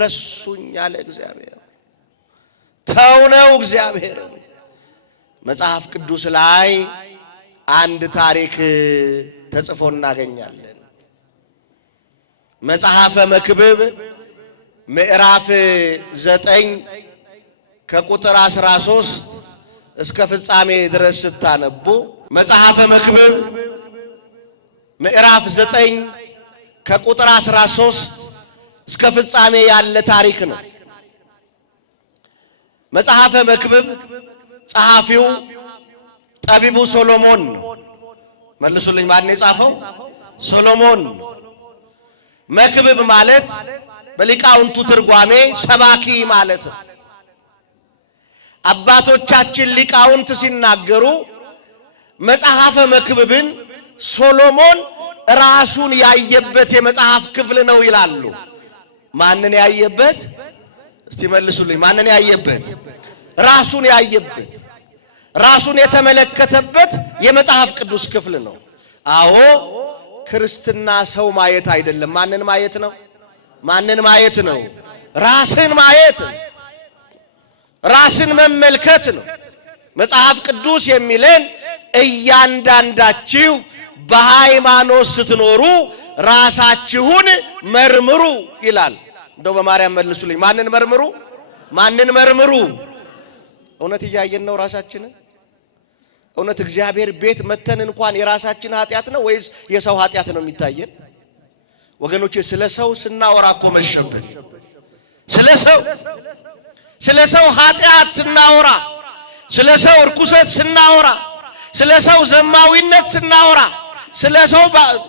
ረሱኝ አለ እግዚአብሔር። ተው ነው እግዚአብሔር። መጽሐፍ ቅዱስ ላይ አንድ ታሪክ ተጽፎ እናገኛለን። መጽሐፈ መክብብ ምዕራፍ 9 ከቁጥር 13 እስከ ፍጻሜ ድረስ ስታነቡ መጽሐፈ መክብብ ምዕራፍ 9 ከቁጥር 13 እስከ ፍጻሜ ያለ ታሪክ ነው። መጽሐፈ መክብብ ጸሐፊው ጠቢቡ ሶሎሞን ነው። መልሱልኝ፣ ማን የጻፈው? ሶሎሞን። መክብብ ማለት በሊቃውንቱ ትርጓሜ ሰባኪ ማለት ነው። አባቶቻችን ሊቃውንት ሲናገሩ መጽሐፈ መክብብን ሶሎሞን ራሱን ያየበት የመጽሐፍ ክፍል ነው ይላሉ። ማንን ያየበት? እስቲ መልሱልኝ፣ ማንን ያየበት? ራሱን ያየበት፣ ራሱን የተመለከተበት የመጽሐፍ ቅዱስ ክፍል ነው። አዎ ክርስትና ሰው ማየት አይደለም። ማንን ማየት ነው? ማንን ማየት ነው? ራስን ማየት ነው። ራስን መመልከት ነው። መጽሐፍ ቅዱስ የሚለን እያንዳንዳችሁ በሃይማኖት ስትኖሩ ራሳችሁን መርምሩ ይላል። እንደው በማርያም መልሱልኝ፣ ማንን መርምሩ? ማንን መርምሩ? እውነት እያየን ነው ራሳችንን? እውነት እግዚአብሔር ቤት መተን እንኳን የራሳችን ኃጢአት ነው ወይስ የሰው ኃጢአት ነው የሚታየን? ወገኖቼ ስለ ሰው ስናወራ እኮ መሸብን። ስለ ሰው ኃጢአት ስናወራ፣ ስለ ሰው እርኩሰት ስናወራ፣ ስለ ሰው ዘማዊነት ስናወራ፣ ስለ ሰው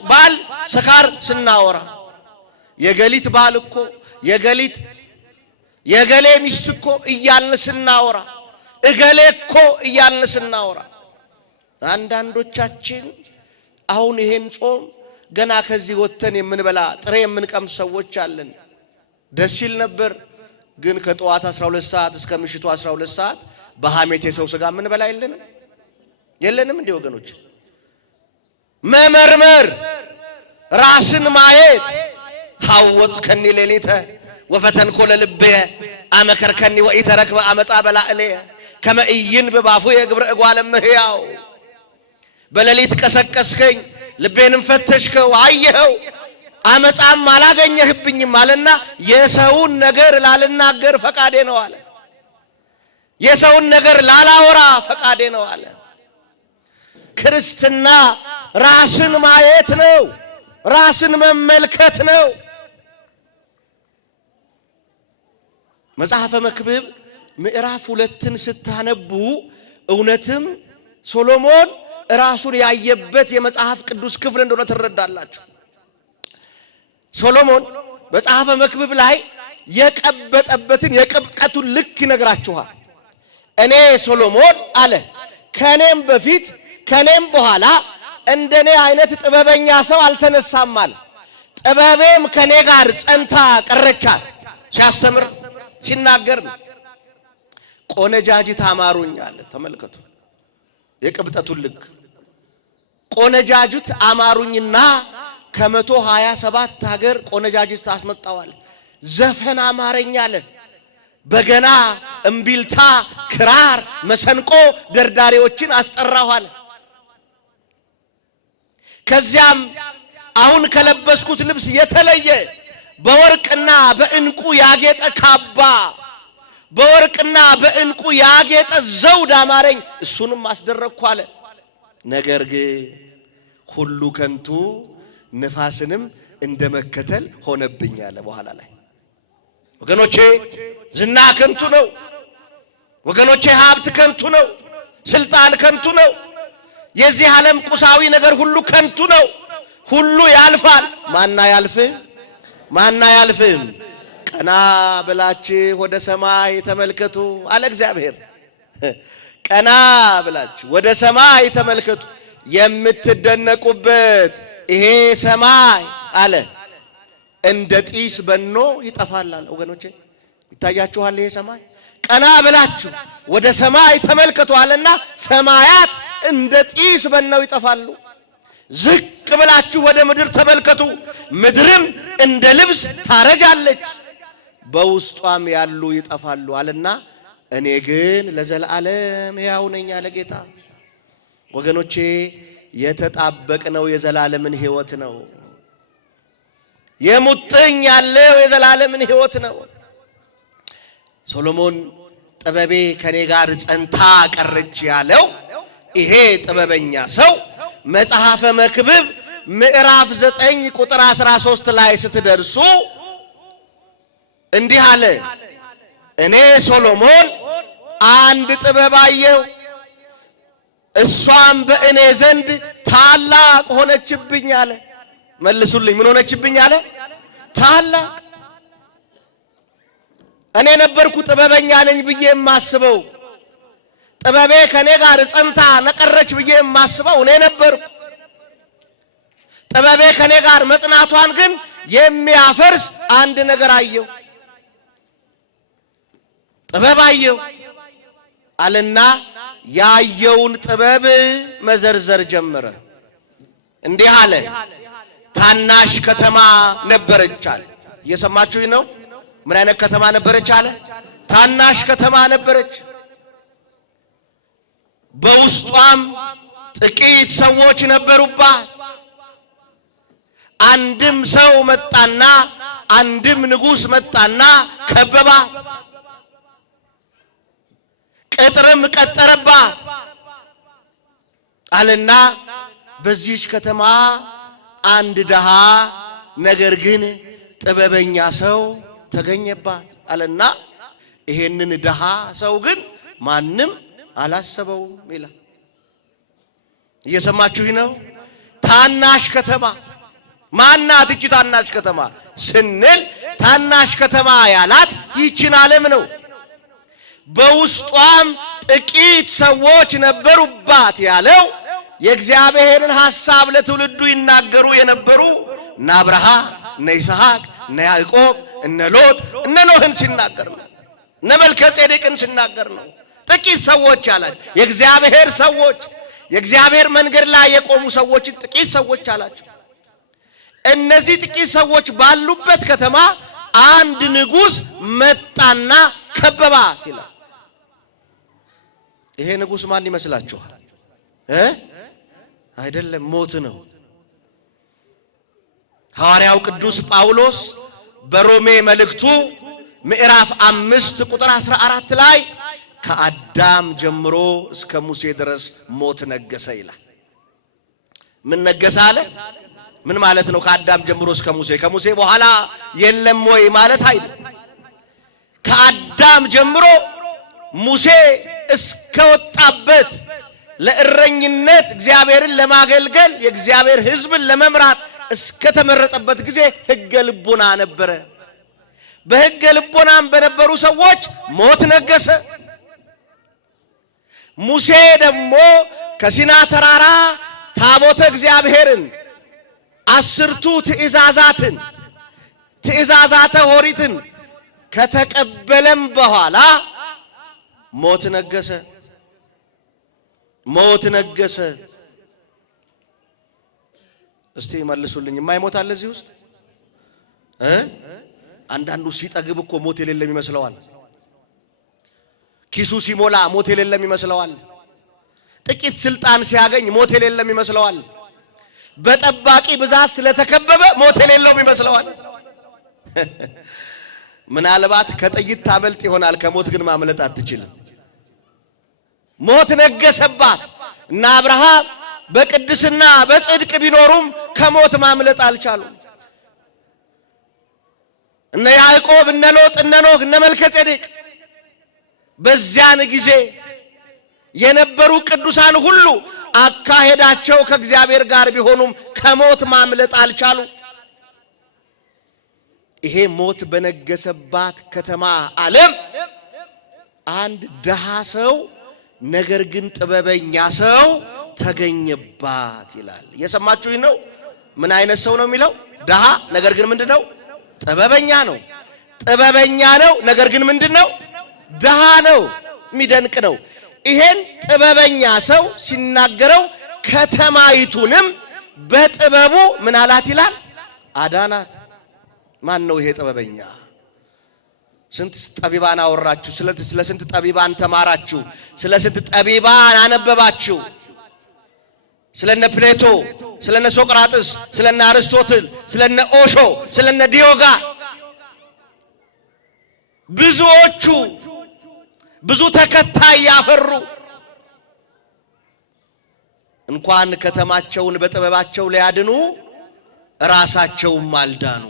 ባል ስካር ስናወራ፣ የገሊት ባል እኮ የገሌ ሚስት እኮ እያልን ስናወራ፣ እገሌ እኮ እያልን ስናወራ፣ አንዳንዶቻችን አሁን ይሄን ጾም ገና ከዚህ ወጥተን የምንበላ ጥሬ የምንቀምስ ሰዎች አለን። ደስ ይል ነበር፣ ግን ከጠዋት 12 ሰዓት እስከ ምሽቱ 12 ሰዓት በሐሜት የሰው ስጋ የምንበላ የለንም እንዴ ወገኖች? መመርመር፣ ራስን ማየት። ሐወጽከኒ ሌሊተ ወፈተንኮ ለልብየ አመከርከኒ ወኢተረክበ አመጻ በላዕልየ ከመ ኢይንብብ አፉየ ግብረ እጓለ እምሕያው። በሌሊት ቀሰቀስከኝ፣ ልቤንም ፈተሽከው፣ አየኸው፣ አመጻም አላገኘህብኝም አለና የሰውን ነገር ላልናገር ፈቃዴ ነው አለ። የሰውን ነገር ላላወራ ፈቃዴ ነው አለ። ክርስትና ራስን ማየት ነው፣ ራስን መመልከት ነው። መጽሐፈ መክብብ ምዕራፍ 2ን ስታነቡ እውነትም ሶሎሞን ራሱን ያየበት የመጽሐፍ ቅዱስ ክፍል እንደሆነ ትረዳላችሁ። ሶሎሞን መጽሐፈ መክብብ ላይ የቀበጠበትን የቅብጠቱን ልክ ይነግራችኋል። እኔ ሶሎሞን አለ ከኔም በፊት ከኔም በኋላ እንደኔ አይነት ጥበበኛ ሰው አልተነሳም አለ። ጥበቤም ከኔ ጋር ጸንታ ቀረቻል። ሲያስተምር ሲናገር ቆነጃጅት አማሩኝ አለ። ተመልከቱ የቅብጠቱን ልክ። ቆነጃጅት አማሩኝና ከ127 ሀገር ቆነጃጅት አስመጣዋል። ዘፈን አማረኝ አለ። በገና፣ እምቢልታ፣ ክራር፣ መሰንቆ ደርዳሪዎችን አስጠራሁ አለ። ከዚያም አሁን ከለበስኩት ልብስ የተለየ በወርቅና በእንቁ ያጌጠ ካባ፣ በወርቅና በእንቁ ያጌጠ ዘውድ አማረኝ፣ እሱንም አስደረግኩ አለ። ነገር ግን ሁሉ ከንቱ ነፋስንም እንደመከተል ሆነብኝ አለ። በኋላ ላይ ወገኖቼ ዝና ከንቱ ነው። ወገኖቼ ሀብት ከንቱ ነው። ስልጣን ከንቱ ነው። የዚህ ዓለም ቁሳዊ ነገር ሁሉ ከንቱ ነው። ሁሉ ያልፋል። ማና ያልፍም። ቀና ብላችሁ ወደ ሰማይ ተመልከቱ አለ እግዚአብሔር። ቀና ብላችሁ ወደ ሰማይ ተመልከቱ፣ የምትደነቁበት ይሄ ሰማይ አለ እንደ ጢስ በኖ ይጠፋል አለ። ወገኖቼ ይታያችኋል ይሄ ሰማይ። ቀና ብላችሁ ወደ ሰማይ ተመልከቱ አለና ሰማያት እንደ ጢስ በነው ይጠፋሉ። ዝቅ ብላችሁ ወደ ምድር ተመልከቱ፣ ምድርም እንደ ልብስ ታረጃለች፣ በውስጧም ያሉ ይጠፋሉ አለና እኔ ግን ለዘላለም ሕያው ነኝ አለ ጌታ። ወገኖቼ የተጣበቅነው የዘላለምን ሕይወት ነው። የሙጥኝ ያለው የዘላለምን ሕይወት ነው። ሶሎሞን ጥበቤ ከኔ ጋር ጸንታ ቀረች ያለው ይሄ ጥበበኛ ሰው መጽሐፈ መክብብ ምዕራፍ 9 ቁጥር 13 ላይ ስትደርሱ እንዲህ አለ። እኔ ሶሎሞን አንድ ጥበብ አየሁ፣ እሷም በእኔ ዘንድ ታላቅ ሆነችብኝ አለ። መልሱልኝ፣ ምን ሆነችብኝ አለ? ታላቅ። እኔ ነበርኩ ጥበበኛ ነኝ ብዬ የማስበው፣ ጥበቤ ከኔ ጋር ጸንታ ነቀረች ብዬ የማስበው እኔ ነበርኩ። ጥበቤ ከኔ ጋር መጽናቷን ግን የሚያፈርስ አንድ ነገር አየሁ። ጥበብ አየሁ አለና ያየውን ጥበብ መዘርዘር ጀመረ። እንዲህ አለ። ታናሽ ከተማ ነበረች አለ። እየሰማችሁኝ ነው? ምን አይነት ከተማ ነበረች አለ? ታናሽ ከተማ ነበረች። በውስጧም ጥቂት ሰዎች ነበሩባት። አንድም ሰው መጣና አንድም ንጉሥ መጣና ከበባት፣ ቅጥርም ቀጠረባት አለና በዚህች ከተማ አንድ ደሃ ነገር ግን ጥበበኛ ሰው ተገኘባት አለና ይሄንን ደሃ ሰው ግን ማንም አላሰበውም ይላል። እየሰማችሁኝ ነው? ታናሽ ከተማ ማናት? እቺ ታናሽ ከተማ ስንል ታናሽ ከተማ ያላት ይችን ዓለም ነው። በውስጧም ጥቂት ሰዎች ነበሩባት ያለው የእግዚአብሔርን ሐሳብ ለትውልዱ ይናገሩ የነበሩ እነ አብርሃም፣ እነ ይስሐቅ፣ እነ ያዕቆብ፣ እነ ሎጥ፣ እነ ኖህን ሲናገር ነው። እነ መልከጼዴቅን ሲናገር ነው። ጥቂት ሰዎች አላቸው። የእግዚአብሔር ሰዎች፣ የእግዚአብሔር መንገድ ላይ የቆሙ ሰዎች ጥቂት ሰዎች አላቸው። እነዚህ ጥቂት ሰዎች ባሉበት ከተማ አንድ ንጉሥ መጣና ከበባት ይላል። ይሄ ንጉሥ ማን ይመስላችኋል? አይደለም፣ ሞት ነው። ሐዋርያው ቅዱስ ጳውሎስ በሮሜ መልእክቱ ምዕራፍ 5 ቁጥር 14 ላይ ከአዳም ጀምሮ እስከ ሙሴ ድረስ ሞት ነገሰ ይላል። ምን ነገሰ አለ? ምን ማለት ነው? ከአዳም ጀምሮ እስከ ሙሴ፣ ከሙሴ በኋላ የለም ወይ ማለት አይደለም። ከአዳም ጀምሮ ሙሴ እስከወጣበት ለእረኝነት እግዚአብሔርን ለማገልገል የእግዚአብሔር ሕዝብን ለመምራት እስከተመረጠበት ጊዜ ሕገ ልቦና ነበረ። በሕገ ልቦናም በነበሩ ሰዎች ሞት ነገሰ። ሙሴ ደግሞ ከሲና ተራራ ታቦተ እግዚአብሔርን 10ቱ ትእዛዛትን ትእዛዛተ ኦሪትን ከተቀበለም በኋላ ሞት ነገሰ። ሞት ነገሰ። እስቲ መልሱልኝ፣ የማይሞት አለ እዚህ ውስጥ? አንዳንዱ ሲጠግብ እኮ ሞት የሌለም ይመስለዋል። ኪሱ ሲሞላ ሞት የሌለም ይመስለዋል። ጥቂት ስልጣን ሲያገኝ ሞት የሌለም ይመስለዋል። በጠባቂ ብዛት ስለተከበበ ሞት የሌለውም ይመስለዋል። ምናልባት ከጥይት ታመልጥ ይሆናል፣ ከሞት ግን ማምለጥ አትችልም። ሞት ነገሰባት እና አብርሃም በቅድስና በጽድቅ ቢኖሩም ከሞት ማምለጥ አልቻሉም። እነ ያዕቆብ፣ እነ ሎጥ፣ እነ ኖህ፣ እነ መልከጼዴቅ በዚያን ጊዜ የነበሩ ቅዱሳን ሁሉ አካሄዳቸው ከእግዚአብሔር ጋር ቢሆኑም ከሞት ማምለጥ አልቻሉ። ይሄ ሞት በነገሰባት ከተማ ዓለም አንድ ደሃ ሰው ነገር ግን ጥበበኛ ሰው ተገኘባት ይላል። እየሰማችሁኝ ነው? ምን አይነት ሰው ነው የሚለው? ደሃ ነገር ግን ምንድነው? ጥበበኛ ነው። ጥበበኛ ነው ነገር ግን ምንድነው? ደሃ ነው። የሚደንቅ ነው። ይሄን ጥበበኛ ሰው ሲናገረው ከተማይቱንም በጥበቡ ምን አላት ይላል? አዳናት። ማን ነው ይሄ ጥበበኛ? ስንት ጠቢባን አወራችሁ? ስለ ስንት ጠቢባን ተማራችሁ? ስለ ስንት ጠቢባን አነበባችሁ? ስለነ ፕሌቶ፣ ስለነ ሶቅራጥስ፣ ስለነ አርስቶትል፣ ስለነ ኦሾ፣ ስለነ ዲዮጋ ብዙዎቹ ብዙ ተከታይ ያፈሩ እንኳን ከተማቸውን በጥበባቸው ሊያድኑ ራሳቸውም አልዳኑ።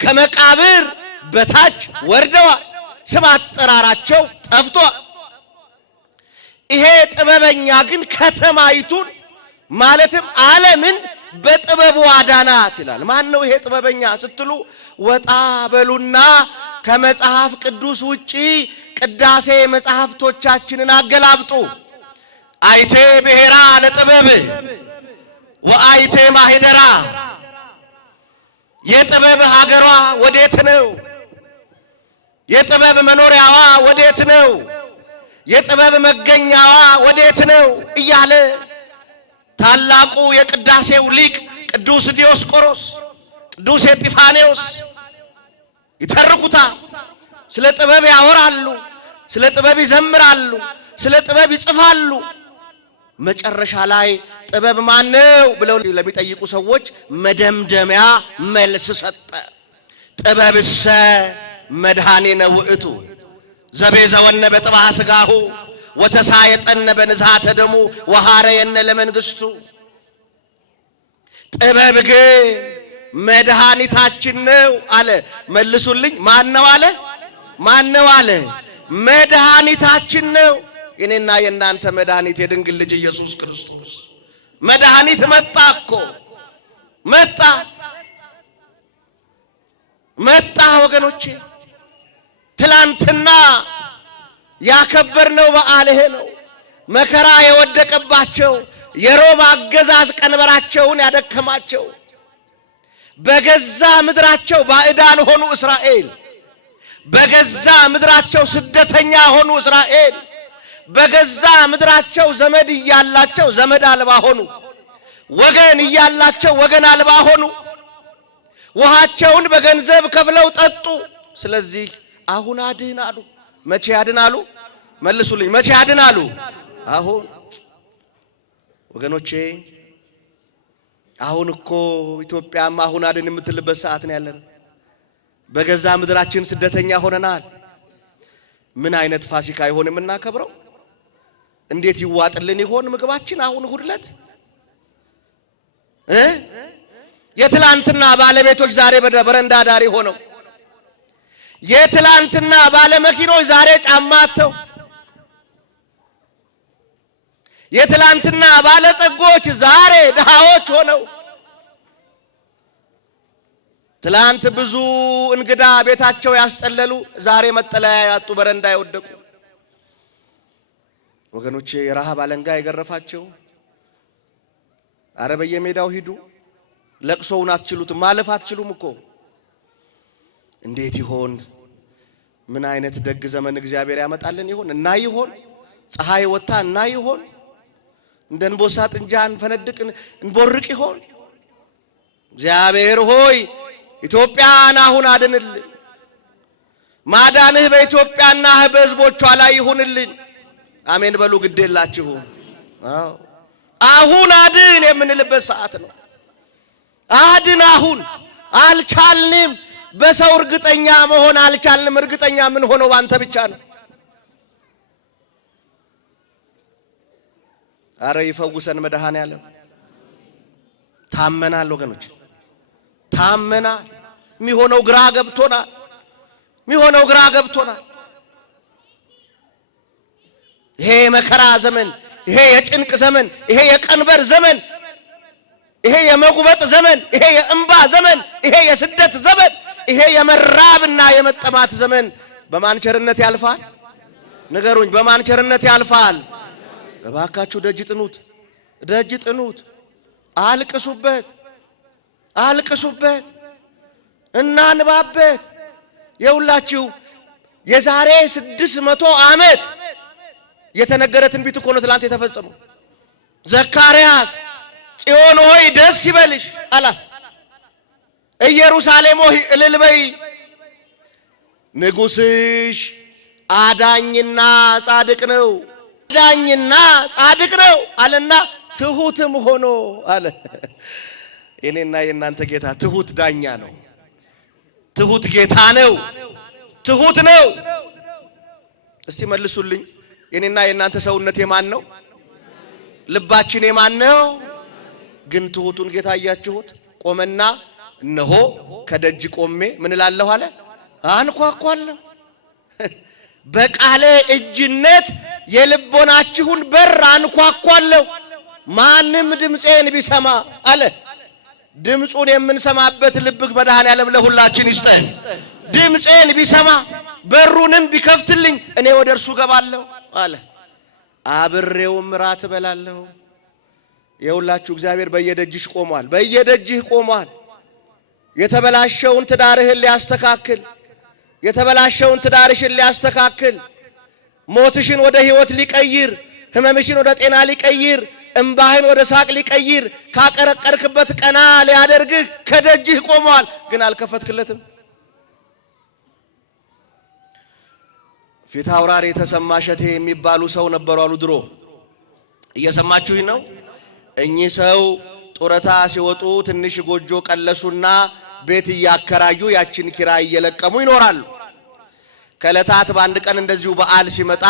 ከመቃብር በታች ወርደዋል። ስም አጠራራቸው ጠፍቷል። ይሄ ጥበበኛ ግን ከተማይቱን ማለትም ዓለምን በጥበቡ አዳናት ይላል። ማን ነው ይሄ ጥበበኛ ስትሉ ወጣ በሉና ከመጽሐፍ ቅዱስ ውጪ ቅዳሴ መጽሐፍቶቻችንን አገላብጡ። አይቴ ብሔራ ለጥበብ ወአይቴ ማህደራ። የጥበብ ሀገሯ ወዴት ነው? የጥበብ መኖሪያዋ ወዴት ነው? የጥበብ መገኛዋ ወዴት ነው? እያለ ታላቁ የቅዳሴው ሊቅ ቅዱስ ዲዮስቆሮስ፣ ቅዱስ ኤጲፋኔዎስ ይተርኩታል። ስለ ጥበብ ያወራሉ፣ ስለ ጥበብ ይዘምራሉ፣ ስለ ጥበብ ይጽፋሉ። መጨረሻ ላይ ጥበብ ማነው ብለው ለሚጠይቁ ሰዎች መደምደሚያ መልስ ሰጠ። ጥበብሰ መድኃኒነ ውእቱ ዘቤዘወነ በጥብሐ ሥጋሁ ወተሳየጠነ በንዝሐተ ደሙ ወሐረየነ ለመንግሥቱ። ጥበብ ግን መድኃኒታችን ነው አለ። መልሱልኝ፣ ማን ነው አለ? ማን ነው አለ? መድኃኒታችን ነው። የኔና የእናንተ መድኃኒት የድንግል ልጅ ኢየሱስ ክርስቶስ መድኃኒት መጣ እኮ መጣ ወገኖቼ። ትላንትና ያከበርነው በዓል ይሄ ነው። መከራ የወደቀባቸው የሮም አገዛዝ ቀንበራቸውን ያደከማቸው በገዛ ምድራቸው ባዕዳን ሆኑ እስራኤል። በገዛ ምድራቸው ስደተኛ ሆኑ እስራኤል። በገዛ ምድራቸው ዘመድ እያላቸው ዘመድ አልባ ሆኑ። ወገን እያላቸው ወገን አልባ ሆኑ። ውሃቸውን በገንዘብ ከፍለው ጠጡ። ስለዚህ አሁን አድን አሉ። መቼ አድን አሉ? መልሱልኝ። መቼ አድን አሉ? አሁን ወገኖቼ፣ አሁን እኮ ኢትዮጵያም አሁን አድን የምትልበት ሰዓት ነው ያለን። በገዛ ምድራችን ስደተኛ ሆነናል። ምን አይነት ፋሲካ ይሆን የምናከብረው? እንዴት ይዋጥልን ይሆን ምግባችን? አሁን እሑድ ዕለት የትላንትና ባለቤቶች ዛሬ በረንዳ ዳሪ ሆነው፣ የትላንትና ባለመኪኖች ዛሬ ጫማ አጥተው፣ የትላንትና ባለጸጎች ዛሬ ድሃዎች ሆነው፣ ትላንት ብዙ እንግዳ ቤታቸው ያስጠለሉ ዛሬ መጠለያ ያጡ በረንዳ የወደቁ ወገኖቼ፣ የረሃብ አለንጋ የገረፋቸው አረ በየሜዳው ሂዱ። ለቅሶውን አትችሉትም፣ ማለፍ አትችሉም እኮ። እንዴት ይሆን? ምን አይነት ደግ ዘመን እግዚአብሔር ያመጣልን ይሆን? እና ይሆን ፀሐይ ወጣ እና ይሆን እንደ እንቦሳ ጥንጃ እንፈነድቅ እንቦርቅ ይሆን? እግዚአብሔር ሆይ ኢትዮጵያን አሁን አድንልን። ማዳንህ በኢትዮጵያና በሕዝቦቿ ላይ ይሁንልን። አሜን በሉ። ግዴላችሁ አሁን አድን የምንልበት ሰዓት ነው። አድን አሁን። አልቻልንም። በሰው እርግጠኛ መሆን አልቻልንም። እርግጠኛ ምን ሆነው ባንተ ብቻ ነው። አረ ይፈውሰን መድኃኔዓለም። ታመናል ወገኖች፣ ታመናል። የሚሆነው ግራ ገብቶናል። ይሄ የመከራ ዘመን፣ ይሄ የጭንቅ ዘመን፣ ይሄ የቀንበር ዘመን፣ ይሄ የመጉበጥ ዘመን፣ ይሄ የእንባ ዘመን፣ ይሄ የስደት ዘመን፣ ይሄ የመራብና የመጠማት ዘመን በማን ቸርነት ያልፋል? ንገሩኝ፣ በማን ቸርነት ያልፋል? እባካችሁ ደጅ ጥኑት፣ አልቅሱበት፣ እናንባበት። የሁላችሁ የዛሬ 600 ዓመት የተነገረ ትንቢት እኮ ነው ትላንት የተፈጸመው። ዘካርያስ ጽዮን ሆይ ደስ ይበልሽ አላት። ኢየሩሳሌም ሆይ እልል በይ፣ ንጉሥሽ አዳኝና ጻድቅ ነው አለና ትሁትም ሆኖ አለ። የኔና የእናንተ ጌታ ትሁት ዳኛ ነው። ትሁት ጌታ ነው። ትሁት ነው። እስቲ መልሱልኝ። የኔና የእናንተ ሰውነት የማን ነው? ልባችን የማን ነው? ግን ትሁቱን ጌታ አያችሁት? ቆመና እነሆ ከደጅ ቆሜ ምን እላለሁ አለ? አንኳኳለሁ። በቃሌ እጅነት የልቦናችሁን በር አንኳኳለሁ። ማንም ድምፄን ቢሰማ አለ። ድምፁን የምንሰማበት ልብክ መድኃኔዓለም ለሁላችን ይስጠን። ድምፄን ቢሰማ በሩንም ቢከፍትልኝ እኔ ወደ እርሱ ገባለሁ አለ። አብሬውም ራት እበላለሁ። የሁላችሁ እግዚአብሔር በየደጅሽ ቆሟል፣ በየደጅህ ቆሟል። የተበላሸውን ትዳርህን ሊያስተካክል፣ የተበላሸውን ትዳርሽን ሊያስተካክል፣ ሞትሽን ወደ ሕይወት ሊቀይር፣ ህመምሽን ወደ ጤና ሊቀይር፣ እምባህን ወደ ሳቅ ሊቀይር፣ ካቀረቀርክበት ቀና ሊያደርግህ ከደጅህ ቆሟል። ግን አልከፈትክለትም። ፊት አውራሪ ተሰማ እሸቴ የሚባሉ ሰው ነበሩ አሉ ድሮ። እየሰማችሁኝ ነው? እኚህ ሰው ጡረታ ሲወጡ ትንሽ ጎጆ ቀለሱና ቤት እያከራዩ ያችን ኪራይ እየለቀሙ ይኖራሉ። ከዕለታት በአንድ ቀን እንደዚሁ በዓል ሲመጣ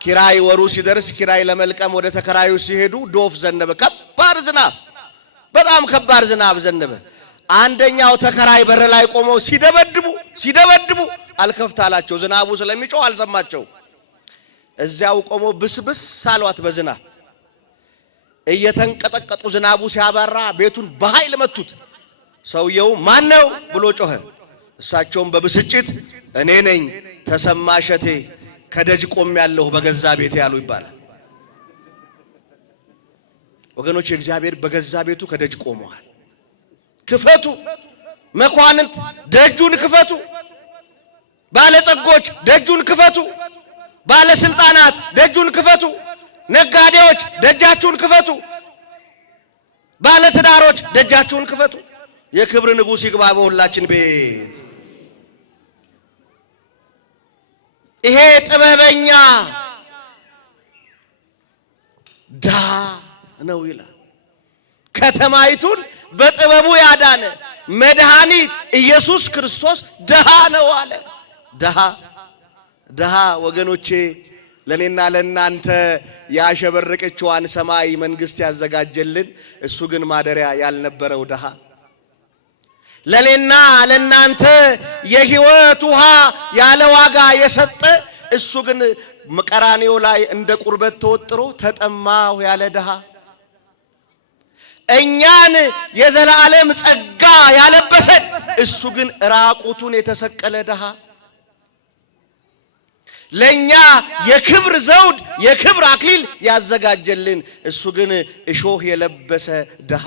ኪራይ ወሩ ሲደርስ ኪራይ ለመልቀም ወደ ተከራዩ ሲሄዱ ዶፍ ዘነበ። ከባድ ዝናብ፣ በጣም ከባድ ዝናብ ዘነበ። አንደኛው ተከራይ በር ላይ ቆመው ሲደበድቡ አልከፍት አላቸው። ዝናቡ ስለሚጮህ አልሰማቸው። እዚያው ቆሞ ብስብስ ሳሏት በዝናብ እየተንቀጠቀጡ ዝናቡ ሲያባራ ቤቱን በኃይል መቱት። ሰውየው ማን ነው ብሎ ጮኸ። እሳቸውም በብስጭት እኔ ነኝ ተሰማ እሸቴ ከደጅ ቆም ያለሁ በገዛ ቤቴ ያሉ ይባላል። ወገኖች እግዚአብሔር በገዛ ቤቱ ከደጅ ቆመዋል። ክፈቱ መኳንንት ደጁን ክፈቱ፣ ባለጸጎች ደጁን ክፈቱ፣ ባለስልጣናት ደጁን ክፈቱ፣ ነጋዴዎች ደጃችሁን ክፈቱ፣ ባለትዳሮች ደጃችሁን ክፈቱ። የክብር ንጉሥ ይግባ በሁላችን ቤት። ይሄ ጥበበኛ ድሃ ነው ይላል። ከተማይቱን በጥበቡ ያዳነ መድኃኒት ኢየሱስ ክርስቶስ ድሃ ነው አለ። ድሃ ወገኖቼ ለኔና ለናንተ ያሸበረቀችዋን ሰማይ መንግስት ያዘጋጀልን እሱ ግን ማደሪያ ያልነበረው ድሃ፣ ለኔና ለናንተ የሕይወት ውሃ ያለ ዋጋ የሰጠ እሱ ግን ቀራንዮ ላይ እንደ ቁርበት ተወጥሮ ተጠማሁ ያለ ድሃ፣ እኛን የዘላለም ጸጋ ያለበሰን እሱ ግን ራቁቱን የተሰቀለ ድሃ፣ ለኛ የክብር ዘውድ የክብር አክሊል ያዘጋጀልን እሱ ግን እሾህ የለበሰ ድሃ።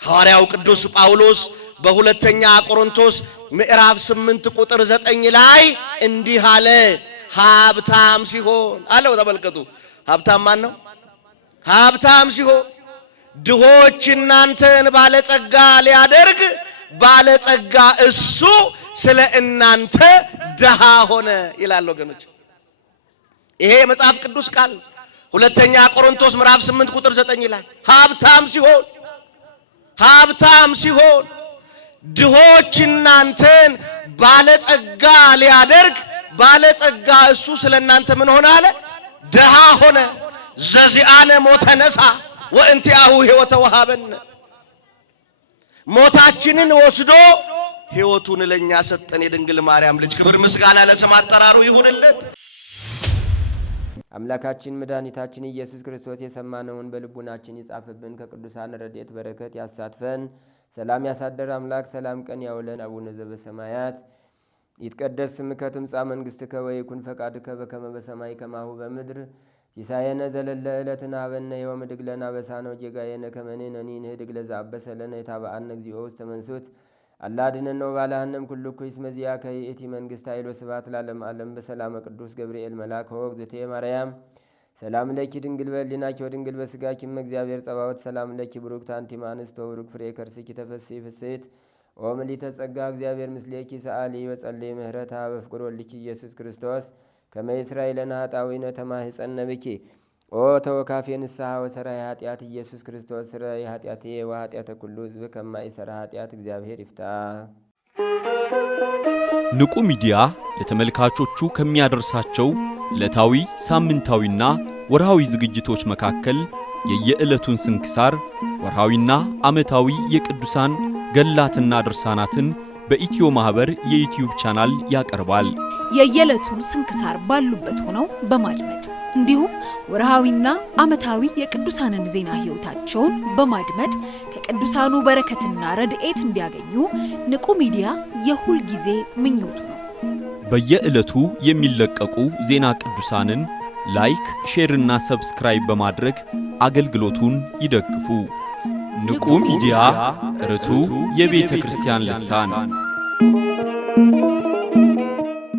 ሐዋርያው ቅዱስ ጳውሎስ በሁለተኛ ቆሮንቶስ ምዕራፍ 8 ቁጥር 9 ላይ እንዲህ አለ። ሀብታም ሲሆን አለው። ተመልከቱ፣ ሀብታም ማን ነው? ሀብታም ሲሆን ድሆች እናንተን ባለጸጋ ሊያደርግ ባለጸጋ እሱ ስለ እናንተ ድሃ ሆነ ይላል። ወገኖች ይሄ መጽሐፍ ቅዱስ ቃል ሁለተኛ ቆሮንቶስ ምዕራፍ 8 ቁጥር 9 ላይ ሀብታም ሲሆን ድሆች እናንተን ባለጸጋ ሊያደርግ ባለጸጋ እሱ ስለ እናንተ ምን ሆነ አለ? ድሃ ሆነ። ዘዚአነ ሞተ ነሳ ወእንቲአሁ ሕይወተ ወሀበነ፣ ሞታችንን ወስዶ ሕይወቱን ለኛ ሰጠን። የድንግል ማርያም ልጅ ክብር ምስጋና ለስም አጠራሩ ይሁንለት። አምላካችን መድኃኒታችን ኢየሱስ ክርስቶስ የሰማነውን በልቡናችን ይጻፍብን፣ ከቅዱሳን ረድኤት በረከት ያሳትፈን። ሰላም ያሳደር አምላክ ሰላም ቀን ያውለን። አቡነ ዘበሰማያት ይትቀደስ ስምከ ትምጻእ መንግሥትከ ወይኩን ፈቃድከ በከመ በሰማይ ከማሁ በምድር ሲሳየነ ዘለለ ዕለትነ ሀበነ ዮም ወኅድግ ለነ አበሳነ ወጌጋየነ ከመ ንሕነኒ ንኅድግ ለዘአበሰ ለነ ኢታብአነ እግዚኦ ውስተ መንሱት አላ አድኅነነ ወባልሐነም ኩሉ ኩይስ መዚአከ ይእቲ መንግሥት ኃይል ወስብሐት ለዓለመ ዓለም። በሰላመ ቅዱስ ገብርኤል መልአክ ወእግዝእትየ ማርያም ሰላም ለኪ ድንግል በሕሊናኪ ወድንግል በሥጋኪ እም እግዚአብሔር ጸባዖት ሰላም ለኪ ብሩክት አንቲ እምአንስት ወቡሩክ ፍሬ ከርሥኪ ተፈሥሒ ፍሥሕት ኦ ምልዕተ ጸጋ እግዚአብሔር ምስሌኪ ሰአሊ ወጸልዪ ምህረታ በፍቅር ወልድኪ ኢየሱስ ክርስቶስ ከመ ይሥረይ ለነ ኃጣውኢነ ተማኅፀነ ብኪ ኦ ተወካፌ ንስሐ ወሰራይ ኃጢአት ኢየሱስ ክርስቶስ ስረይ ኃጢአትየ ወኃጢአተ ኩሉ ሕዝብ ከማይሠራ ኃጢአት እግዚአብሔር ይፍታ። ንቁ ሚዲያ ለተመልካቾቹ ከሚያደርሳቸው ዕለታዊ ሳምንታዊና ወርሃዊ ዝግጅቶች መካከል የየዕለቱን ስንክሳር ወርሃዊና ዓመታዊ የቅዱሳን ገላትና ድርሳናትን በኢትዮ ማህበር የዩቲዩብ ቻናል ያቀርባል። የየዕለቱን ስንክሳር ባሉበት ሆነው በማድመጥ እንዲሁም ወርሃዊና ዓመታዊ የቅዱሳንን ዜና ሕይወታቸውን በማድመጥ ከቅዱሳኑ በረከትና ረድኤት እንዲያገኙ ንቁ ሚዲያ የሁል ጊዜ ምኞቱ ነው። በየዕለቱ የሚለቀቁ ዜና ቅዱሳንን ላይክ፣ ሼርና ሰብስክራይብ በማድረግ አገልግሎቱን ይደግፉ። ንቁ ሚዲያ ርቱ የቤተ ክርስቲያን ልሳን